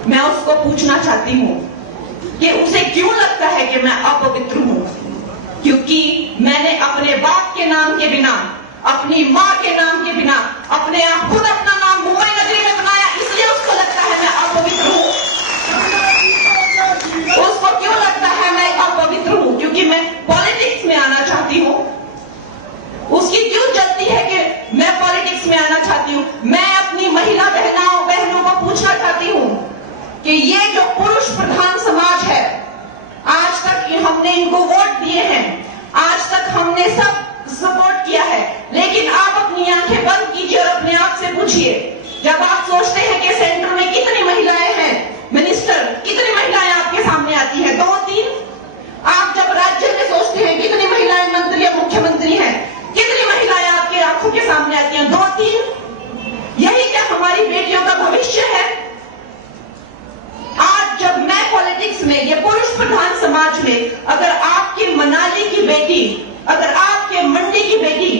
मैं उसको पूछना चाहती हूँ कि उसे क्यों लगता है कि मैं अपवित्र हूँ? क्योंकि मैंने अपने बाप के नाम के बिना, अपनी माँ के नाम के बिना, अपने आप खुद अपना नाम मुंबई नगरी में बनाया, इसलिए उसको लगता है मैं अपवित्र हूँ। उसको क्यों लगता है मैं अपवित्र हूँ? क्योंकि मैं पॉलिटिक्स में आना चाहती हूँ। उसकी क्यों जल्दी है कि मैं पॉलिटिक्स में आना चाहती हूँ? मैं अपनी महिला बहनों को पूछना चाहती हूँ कि ये जो पुरुष प्रधान समाज है, आज तक हमने इनको वोट दिए हैं, आज तक हमने सब सपोर्ट किया है, लेकिन आप अपनी आंखें बंद कीजिए और अपने आप से पूछिए, जब आप सोचते हैं कि सेंटर में कितनी महिलाएं हैं, मिनिस्टर कितनी महिलाएं आपके सामने आती हैं? 2-3। आप जब राज्य में सोचते हैं कितनी महिलाएं मंत्री या मुख्यमंत्री हैं, कितनी महिलाएं आपके आंखों के सामने आती हैं? 2-3। यही क्या हमारी बेटियों का भविष्य है? आज जब मैं पॉलिटिक्स में, ये पुरुष प्रधान समाज में, अगर आपकी मनाली की बेटी, अगर आपके मंडी की बेटी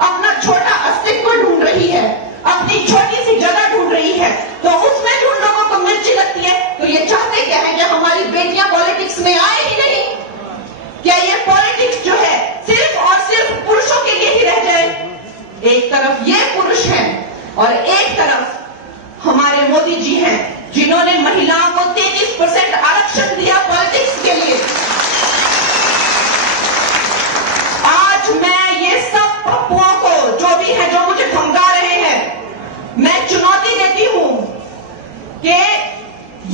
अपना छोटा अस्तित्व ढूंढ रही है, अपनी छोटी सी जगह ढूंढ रही है, तो उसमें जो लोगों को मिर्ची लगती है, तो ये चाहते क्या है कि हमारी बेटियां पॉलिटिक्स में आए ही नहीं। और एक तरफ हमारे मोदी जी हैं जिन्होंने महिलाओं को 33% आरक्षण दिया पॉलिटिक्स के लिए। आज मैं ये सब पप्पुओं को जो भी है जो मुझे धमका रहे हैं, मैं चुनौती देती हूं कि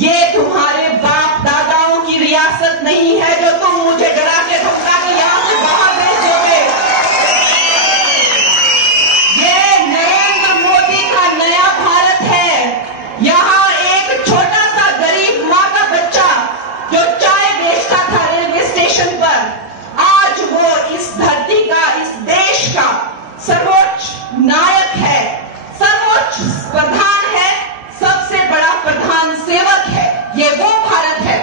ये तुम्हारे बाप दादाओं की रियासत नहीं है जो तुम मुझे डरा के धमका के यहां से बाहर भेज दोगे। ये नरेंद्र मोदी का नया भारत है। यहां एक छोटा सा गरीब मां का बच्चा जो चाय बेचता था रेलवे स्टेशन पर, आज वो इस धरती का, इस देश का सर्वोच्च नायक है, सर्वोच्च प्रधान है, सबसे बड़ा प्रधान सेवक है। ये वो भारत है।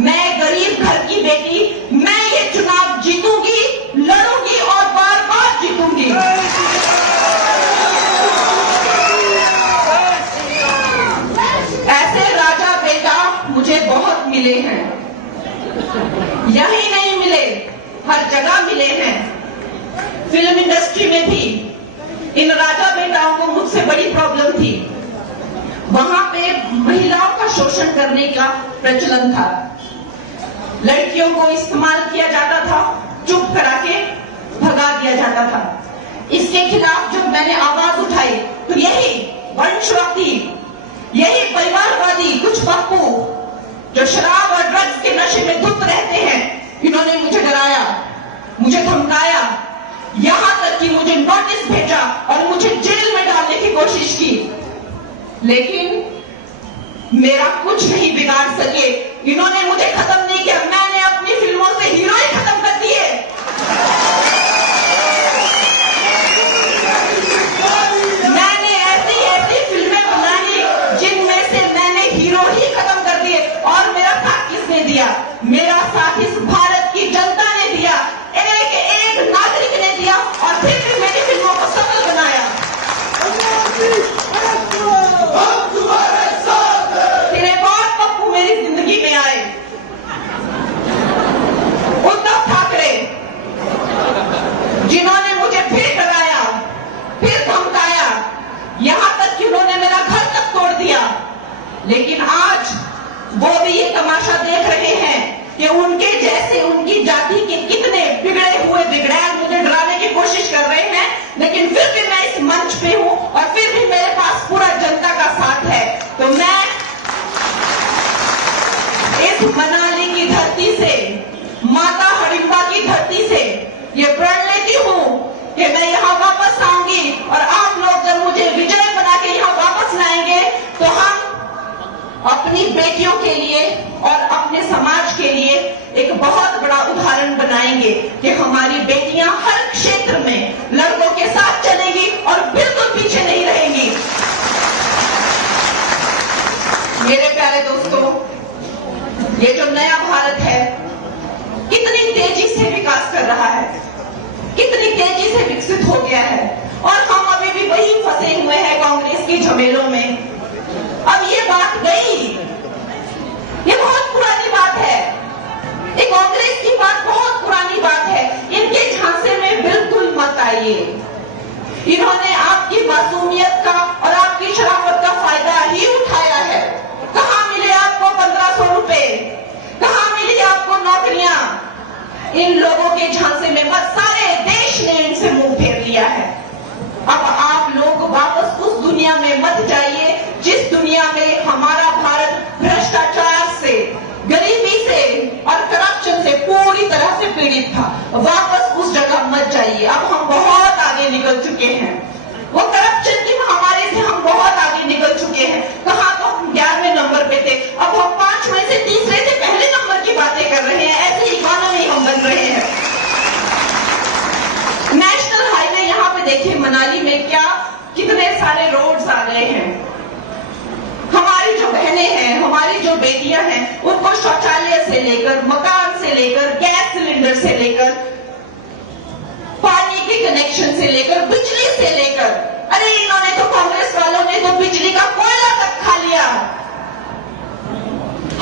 मैं गरीब घर की बेटी, मैं ये चुनाव जीतूंगी, लड़ूंगी और बार बार जीतूंगी। ऐसे राजा बेटा मुझे बहुत मिले हैं, यही नहीं मिले, हर जगह मिले हैं। फिल्म इंडस्ट्री में भी इन राजा बेटाओं को मुझसे बड़ी प्रॉब्लम थी। वहां पे महिलाओं का शोषण करने का प्रचलन था, लड़कियों को इस्तेमाल किया जाता था, चुप करा के भगा दिया जाता था। इसके खिलाफ जब मैंने आवाज उठाई तो यही वंशवादी, यही परिवारवादी कुछ पप्पू जो शराब और ड्रग्स के नशे में धुत रहते हैं, इन्होंने मुझे डराया, मुझे धमकाया, यहां तक कि मुझे नोटिस भेजा और मुझे जेल में डालने की कोशिश की। लेकिन मेरा कुछ नहीं बिगाड़ सके। इन्होंने मुझे खत्म नहीं किया, मैंने अपनी फिल्मों से हीरो ही खत्म कर दिए। मैंने ऐसी ऐसी फिल्में बनाई जिनमें से मैंने हीरो ही खत्म कर दिए। और मेरा साथ किसने दिया? मेरा साथ इस भारत की जनता ने दिया, एक एक नागरिक ने दिया और फिर भी मेरी फिल्मों को सफल बनाया। फिर एक और पप्पू मेरी जिंदगी में आए, उद्धव ठाकरे, जिन्होंने मुझे फिर डराया, फिर धमकाया, यहां तक कि उन्होंने मेरा घर तक तोड़ दिया। लेकिन आज वो भी ये तमाशा देख रहे हैं कि उनके जैसे उनकी जाति के कितने बिगड़े हुए बिगड़ैल मुझे डराने की कोशिश कर रहे हैं। लेकिन फिर भी मैं इस मंच पे हूं और फिर भी मेरे पास पूरा जनता का साथ है। तो मैं इस मनाली की धरती से, माता हडिम्बा की धरती से ये प्रण लेती हूं कि मैं यहां वापस आऊंगी और आप लोग जब मुझे विजय बना के यहां वापस लाएंगे तो हम अपनी बेटियों के लिए और अपने समाज के लिए एक बहुत बड़ा उदाहरण बनाएंगे कि हमारी बेटियां हर क्षेत्र में लड़कों के साथ चलेंगी और बिल्कुल पीछे नहीं रहेंगी। मेरे प्यारे दोस्तों, ये जो नया भारत है कितनी तेजी से विकास कर रहा है, कितनी तेजी से विकसित हो गया है और हम अभी भी वही फंसे हुए हैं कांग्रेस की झमेलों में। अब ये बात गई, ये बहुत पुरानी बात है, ये कांग्रेस की बात बहुत पुरानी बात है। इनके झांसे में बिल्कुल मत आइए। इन्होंने आपकी मासूमियत का और आपकी शराफत का फायदा ही उठाया है। कहां मिले आपको 1500 रुपए, कहां मिली आपको नौकरियां? इन लोगों के झांसे में मत, सारे देश ने इनसे मुंह फेर लिया है। अब आप लोग वापस उस दुनिया में मत जाइए जिस दुनिया में हमारा भारत भ्रष्टाचार से, गरीबी से और करप्शन से पूरी तरह से पीड़ित था। वापस उस जगह मत जाइए। अब हम बहुत आगे निकल चुके हैं, वो करप्शन की महामारी से हम बहुत आगे निकल चुके हैं। कहां तो हम 11वें नंबर पे थे, अब हम 5वें से तीसरे से पहले नंबर की बातें कर रहे हैं। ऐसे इकोनॉमी हम बन रहे हैं। नेशनल हाईवे यहाँ पे देखिए मनाली में क्या कितने सारे रोड्स आ गए हैं। हमारी जो बहनें हैं, हमारी जो बेटियां हैं, उनको शौचालय से लेकर, मकान से लेकर, गैस सिलेंडर से लेकर, पानी के कनेक्शन से लेकर, बिजली से लेकर, अरे इन्होंने तो, कांग्रेस वालों ने तो बिजली का कोयला तक खा लिया।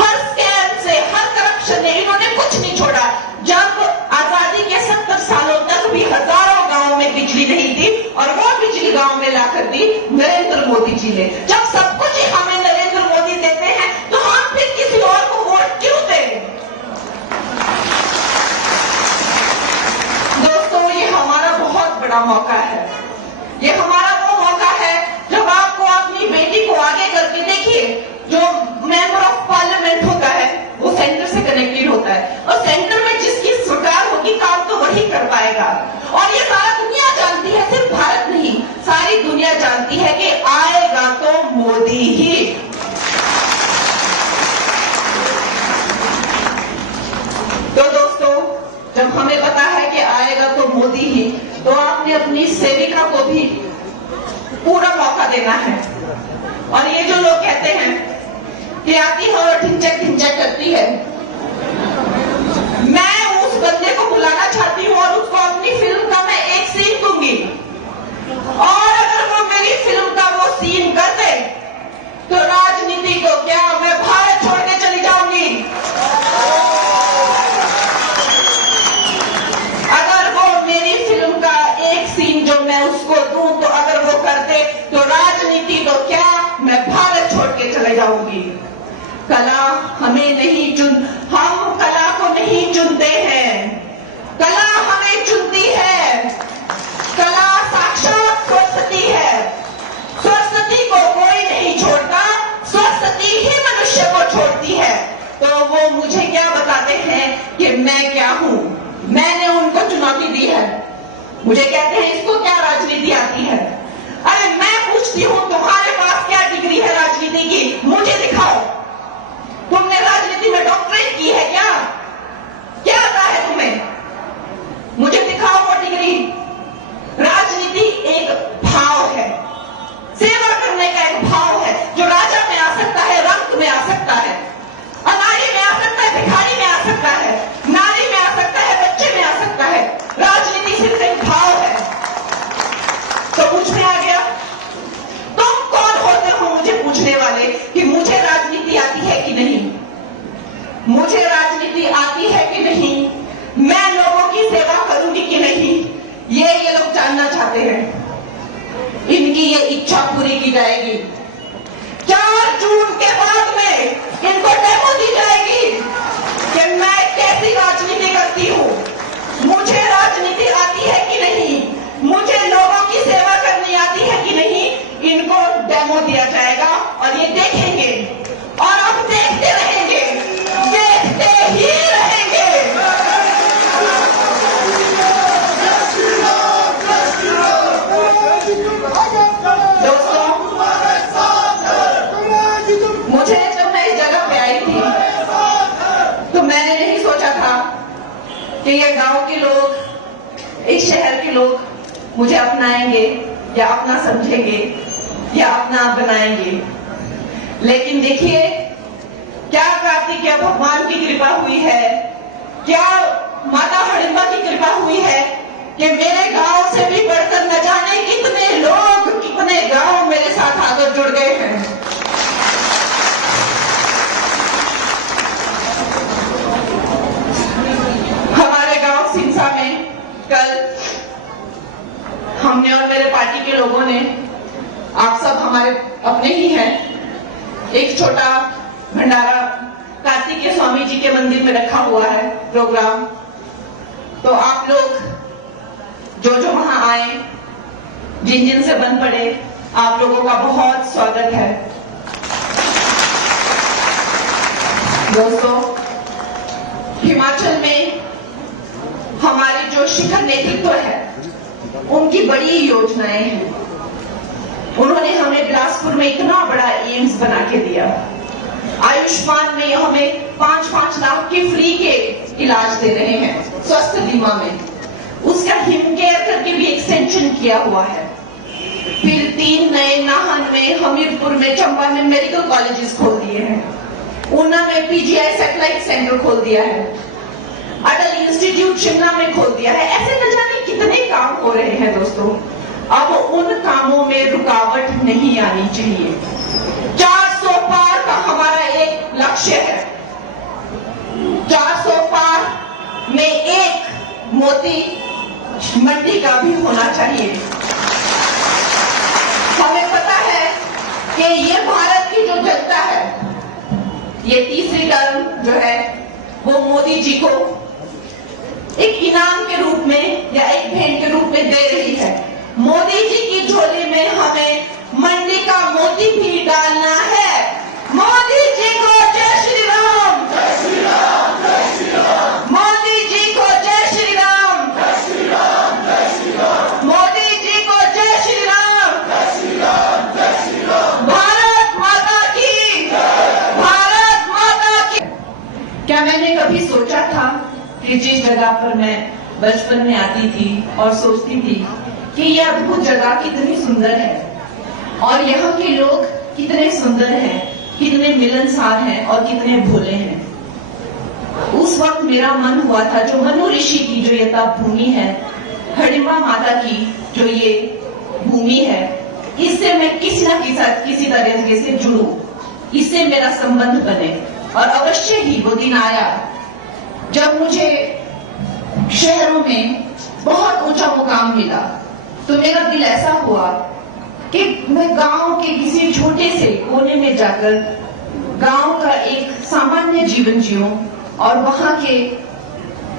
हर स्कैम से, हर करप्शन ने इन्होंने कुछ नहीं छोड़ा। जब आजादी के 70 सालों तक भी हजारों गांवों में बिजली नहीं थी और वो बिजली गांव में लाकर दी नरेंद्र मोदी। मोदी जी ने। जब सब कुछ ही हमें नरेंद्र मोदी देते हैं तो हम फिर किसी और को वोट क्यों दें? दोस्तों, ये हमारा बहुत बड़ा मौका है। ये हमारा वो मौका है जब आपको अपनी बेटी को आगे करके देखिए। जो मेंबर ऑफ पार्लियामेंट होता है वो सेंटर से कनेक्टेड होता है और सेंटर में जिसकी सरकार होगी काम तो वही कर पाएगा। और ये सारा दुनिया जानती है, सिर्फ भारत नहीं, सारी दुनिया जानती है कि आएगा तो मोदी ही। तो दोस्तों, जब हमें पता है कि आएगा तो मोदी ही, तो आपने अपनी सेविका को भी पूरा मौका देना है। और ये जो लोग कहते हैं कि आती है और ढिंचक ढिंचक करती है, मैं उस बंदे को बुलाना चाहती हूँ और उसको अपनी फिल्म का मैं एक सीन दूंगी और अगर वो मेरी फिल्म का वो सीन कर दे तो राजनीति को क्या, मैं भारत छोड़ के चली जाऊंगी। अगर वो मेरी फिल्म का एक सीन जो मैं उसको दूं तो अगर वो कर दे तो राजनीति तो क्या, मैं भारत छोड़ के चले जाऊंगी। कला हमें नहीं हम कला को नहीं चुनते हैं, कला हमें चुनती है। कला साक्षात सरस्वती है। सरस्वती को कोई नहीं छोड़ता, सरस्वती ही मनुष्य को छोड़ती है। तो वो मुझे क्या बताते हैं कि मैं क्या हूं? मैंने उनको चुनौती दी है। मुझे कहते हैं इसको क्या राजनीति आती है? अरे मैं पूछती हूं तुम्हारे पास क्या डिग्री है राजनीति की? मुझे दिखाओ। तुमने राजनीति में डॉक्टरेट की है क्या? क्या आता है तुम्हें? मुझे दिखाओ वो डिग्री। राजनीति एक भाव है, सेवा करने का एक भाव है जो राजा में आ सकता है, रंग में आ सकता है, अनाड़ी में आ सकता है, भिखारी में आ सकता है, नारी में आ सकता है, बच्चे में आ सकता है। राजनीति सिर्फ एक भाव है। तो पूछ में आ गया, तुम कौन होते हो मुझे पूछने वाले कि मुझे राजनीति आती है कि नहीं? मुझे राजनीति आती है कि नहीं? मैं लोगों की सेवा करूंगी कि नहीं? ये लोग जानना चाहते हैं। इनकी ये इच्छा पूरी की जाएगी। 4 जून के बाद में इनको डेमो दी जाएगी कि मैं कैसी राजनीति करती हूं। मुझे राजनीति आती है कि नहीं, मुझे लोगों की सेवा करनी आती है कि नहीं, इनको डेमो दिया जाएगा और ये देखेंगे और अब देखते रहेंगे, देखते ही रहेंगे। दोस्तों, मुझे जब मैं इस जगह पे आई थी तो मैंने नहीं सोचा था कि ये गांव के लोग, इस शहर के लोग मुझे अपनाएंगे या अपना समझेंगे या अपना बनाएंगे। लेकिन देखिए क्या कार्तिकेय भगवान की कृपा हुई है, क्या माता हडिम्बा की कृपा हुई है कि मेरे गांव से भी बढ़कर न जाने कितने लोग, कितने गांव मेरे साथ आकर जुड़ गए हैं। हमारे गांव सिंसा में कल हमने और मेरे पार्टी के लोगों ने, आप सब हमारे अपने ही हैं, एक छोटा भंडारा कार्तिकेय स्वामी जी के मंदिर में रखा हुआ है प्रोग्राम। तो आप लोग जो वहां आए, जिन से बन पड़े, आप लोगों का बहुत स्वागत है। दोस्तों, हिमाचल में हमारे जो शिखर नेतृत्व है उनकी बड़ी योजनाएं हैं। उन्होंने हमें बिलासपुर में इतना बड़ा एम्स बना के दिया। आयुष्मान में हमें 5-5 लाख के फ्री के इलाज दे रहे हैं स्वास्थ्य बीमा में। उसका हिमकेयर करके भी एक्सटेंशन किया हुआ है। फिर 3 नए नाहन में, हमीरपुर में, चंबा में मेडिकल कॉलेजेस खोल दिए हैं। ऊना में पीजीआई सैटेलाइट सेंटर खोल दिया है। अटल इंस्टीट्यूट शिमला में खोल दिया है। ऐसे न जाने कितने काम हो रहे हैं दोस्तों। अब उन कामों में रुकावट नहीं आनी चाहिए। 400 पार का हमारा एक लक्ष्य है। 400 पार में एक मोती मंडी का भी होना चाहिए। हमें पता है कि ये भारत की जो जनता है, ये तीसरी टर्म जो है वो मोदी जी को एक इनाम के रूप में या एक भेंट के रूप में दे रही है। मोदी जी की झोली में हमें मंडी का मोती भी डालना है। मोदी जी को जय श्री राम, जय श्री राम, जय श्री राम। मोदी जी को जय श्री राम, जय श्री राम, जय श्री राम। मोदी जी को जय श्री राम, जय श्री राम, जय श्री राम। भारत माता की जय, भारत माता की। क्या मैंने कभी सोचा था कि जिस जगह पर मैं बचपन में आती थी और सोचती थी कि यह अद्भुत जगह कितनी सुंदर है और यहाँ के लोग कितने सुंदर हैं, कितने मिलनसार हैं और कितने भोले हैं। उस वक्त मेरा मन हुआ था जो मनु ऋषि की जो ये तप भूमि है, हडिम्बा माता की जो ये भूमि है, इससे मैं किसी न किसी तरीके से जुड़ूं, इससे मेरा संबंध बने। और अवश्य ही वो दिन आया जब मुझे शहरों में बहुत ऊंचा मुकाम मिला, तो मेरा दिल ऐसा हुआ कि मैं गांव के किसी छोटे से कोने में जाकर गांव का एक सामान्य जीवन जीऊं और वहां के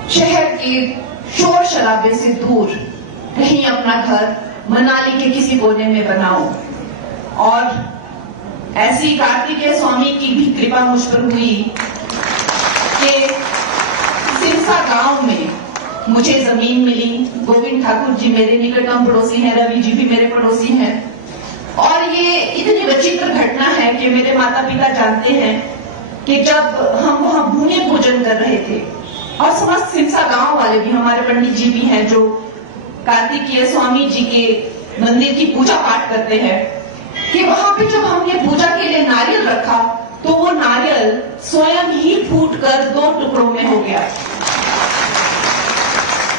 शहर के शोर शराबे से दूर कहीं अपना घर मनाली के किसी कोने में बनाऊं। और ऐसी कार्तिकेय स्वामी की भी कृपा मुझ पर हुई कि सिरसा गांव में मुझे जमीन मिली। गोविंद ठाकुर जी मेरे निकटतम पड़ोसी हैं, रवि जी भी मेरे पड़ोसी हैं। और ये इतनी विचित्र घटना है कि मेरे माता पिता जानते हैं कि जब हम वहां भूमि पूजन कर रहे थे, और समस्त सिरसा गांव वाले भी, हमारे पंडित जी भी हैं जो कार्तिकेय स्वामी जी के मंदिर की पूजा पाठ करते हैं, कि वहां पे जब हमने पूजा के लिए नारियल रखा तो वो नारियल स्वयं ही फूटकर 2 टुकड़ों में हो गया।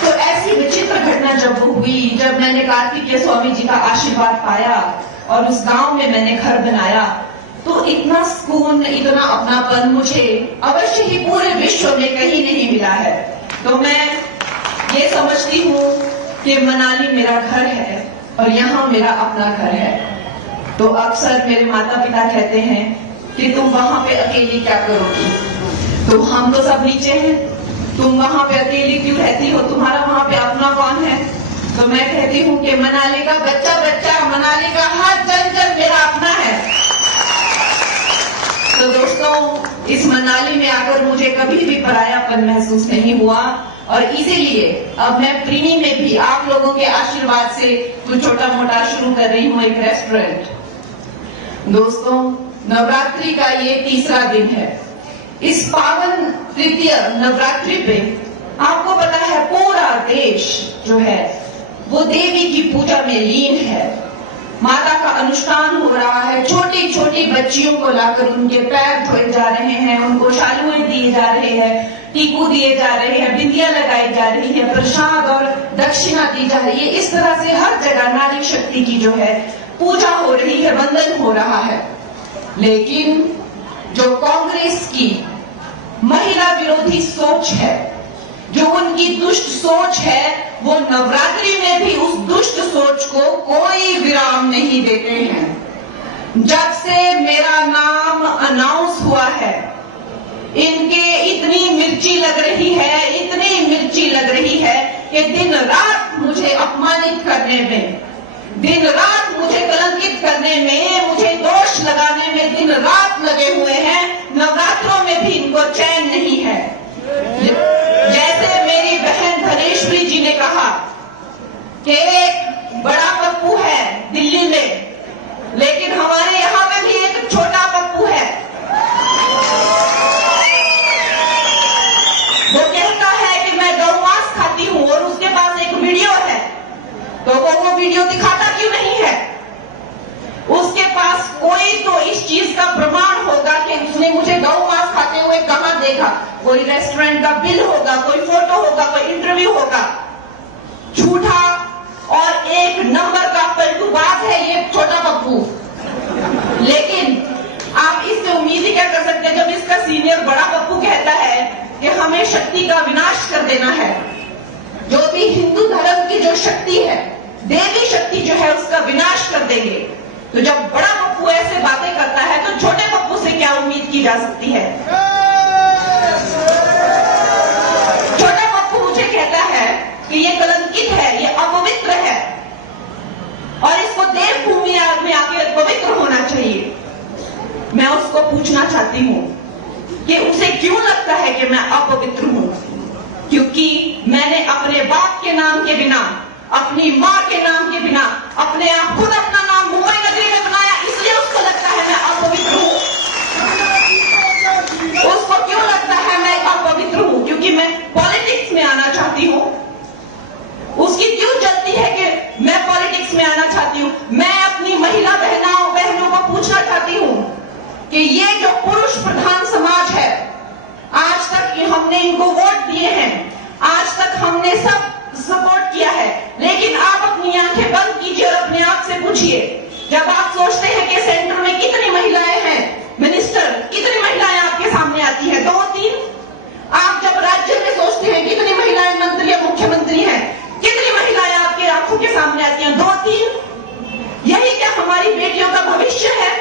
तो ऐसी विचित्र घटना जब वो हुई, जब मैंने कार्तिकेय स्वामी जी का आशीर्वाद पाया और उस गांव में मैंने घर बनाया, तो इतना सुकून, इतना अपनापन मुझे अवश्य ही पूरे विश्व में कहीं नहीं मिला है। तो मैं ये समझती हूँ कि मनाली मेरा घर है और यहाँ मेरा अपना घर है। तो अक्सर मेरे माता पिता कहते हैं कि तुम वहां पे अकेली क्या करोगी, तो हम तो सब नीचे हैं, तुम वहां पे अकेली क्यों रहती हो, तुम्हारा वहां पे अपना कौन है। तो मैं कहती हूँ कि मनाली का बच्चा बच्चा, मनाली का हर जन जन मेरा अपना है। तो दोस्तों, इस मनाली में आकर मुझे कभी भी परायापन महसूस नहीं हुआ और इसीलिए अब मैं प्रीणी में भी आप लोगों के आशीर्वाद से कुछ छोटा मोटा शुरू कर रही हूँ, एक रेस्टोरेंट। दोस्तों, नवरात्रि का ये तीसरा दिन है। इस पावन तृतीय नवरात्रि पे आपको पता है पूरा देश जो है वो देवी की पूजा में लीन है। माता का अनुष्ठान हो रहा है, छोटी छोटी बच्चियों को लाकर उनके पैर धोए जा रहे हैं, उनको शालुएं दिए जा रहे हैं, टीकू दिए जा रहे हैं, बिंदियां लगाई जा रही है, प्रसाद और दक्षिणा दी जा रही है। इस तरह से हर जगह नारी शक्ति की जो है पूजा हो रही है, वंदन हो रहा है। लेकिन जो कांग्रेस की महिला विरोधी सोच है, जो उनकी दुष्ट सोच है, वो नवरात्रि में भी उस दुष्ट सोच को कोई विराम नहीं देते हैं। जब से मेरा नाम अनाउंस हुआ है, इनके इतनी मिर्ची लग रही है, इतनी मिर्ची लग रही है कि दिन रात मुझे अपमानित करने में, दिन रात मुझे कलंकित करने में, मुझे दोष लगाने में दिन रात लगे हुए हैं। नवरात्रों में भी इनको चैन नहीं है। जैसे मेरी बहन धनेश्वरी जी ने कहा कि एक बड़ा पप्पू है दिल्ली में, लेकिन हमारे यहाँ पे भी एक छोटा पप्पू है। वो कहता है कि मैं गौ मांस खाती हूँ और उसके पास एक वीडियो है, तो वो वीडियो दिखाता क्यों नहीं है? उसके पास कोई तो इस चीज का प्रमाण होगा कि उसने मुझे गौ मांस खाते हुए कहां देखा। कोई रेस्टोरेंट का बिल होगा, कोई फोटो होगा, कोई इंटरव्यू होगा। झूठा और एक नंबर का पलटूबाज है ये छोटा पप्पू। लेकिन आप इससे उम्मीद ही क्या कर सकते हैं जब इसका सीनियर बड़ा पप्पू कहता है कि हमें शक्ति का विनाश कर देना है। जो भी हिंदू धर्म की जो शक्ति है, देवी शक्ति जो है, उसका विनाश कर देंगे। तो जब बड़ा पप्पू ऐसे बातें करता है तो छोटे पप्पू से क्या उम्मीद की जा सकती है। छोटा पप्पू मुझे कहता है कि ये कलंकित है, ये अपवित्र है और इसको देवभूमि में आके पवित्र होना चाहिए। मैं उसको पूछना चाहती हूं कि उसे क्यों लगता है कि मैं अपवित्र हूं, क्योंकि मैंने अपने बाप के नाम के बिना, अपनी मां के नाम के बिना, अपने आप खुद अपना नाम मुंबई नगरी में बनाया, इसलिए उसको लगता है मैं अपवित्र हूं। उसको क्यों लगता है मैं अपवित्र हूं, क्योंकि मैं पॉलिटिक्स में आना चाहती हूं। उसकी क्यों जल्दी है कि मैं पॉलिटिक्स में आना चाहती हूं। मैं अपनी महिला बहनों को पूछना चाहती हूं कि ये जो पुरुष प्रधान समाज है, आज तक हमने इनको वोट दिए हैं, आज तक हमने सब सपोर्ट किया है, लेकिन आप अपनी आंखें बंद कीजिए और अपने आप से पूछिए, जब आप सोचते हैं कि सेंटर में कितनी महिलाएं हैं, मिनिस्टर कितनी महिलाएं आपके सामने आती हैं, 2-3। आप जब राज्य में सोचते हैं कितनी महिलाएं मंत्री या मुख्यमंत्री हैं, कितनी महिलाएं आपके आंखों के सामने आती हैं, 2-3। यही क्या हमारी बेटियों का भविष्य है।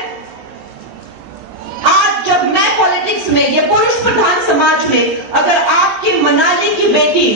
आज जब मैं पॉलिटिक्स में, ये पुरुष प्रधान समाज में, अगर आपकी मनाली की बेटी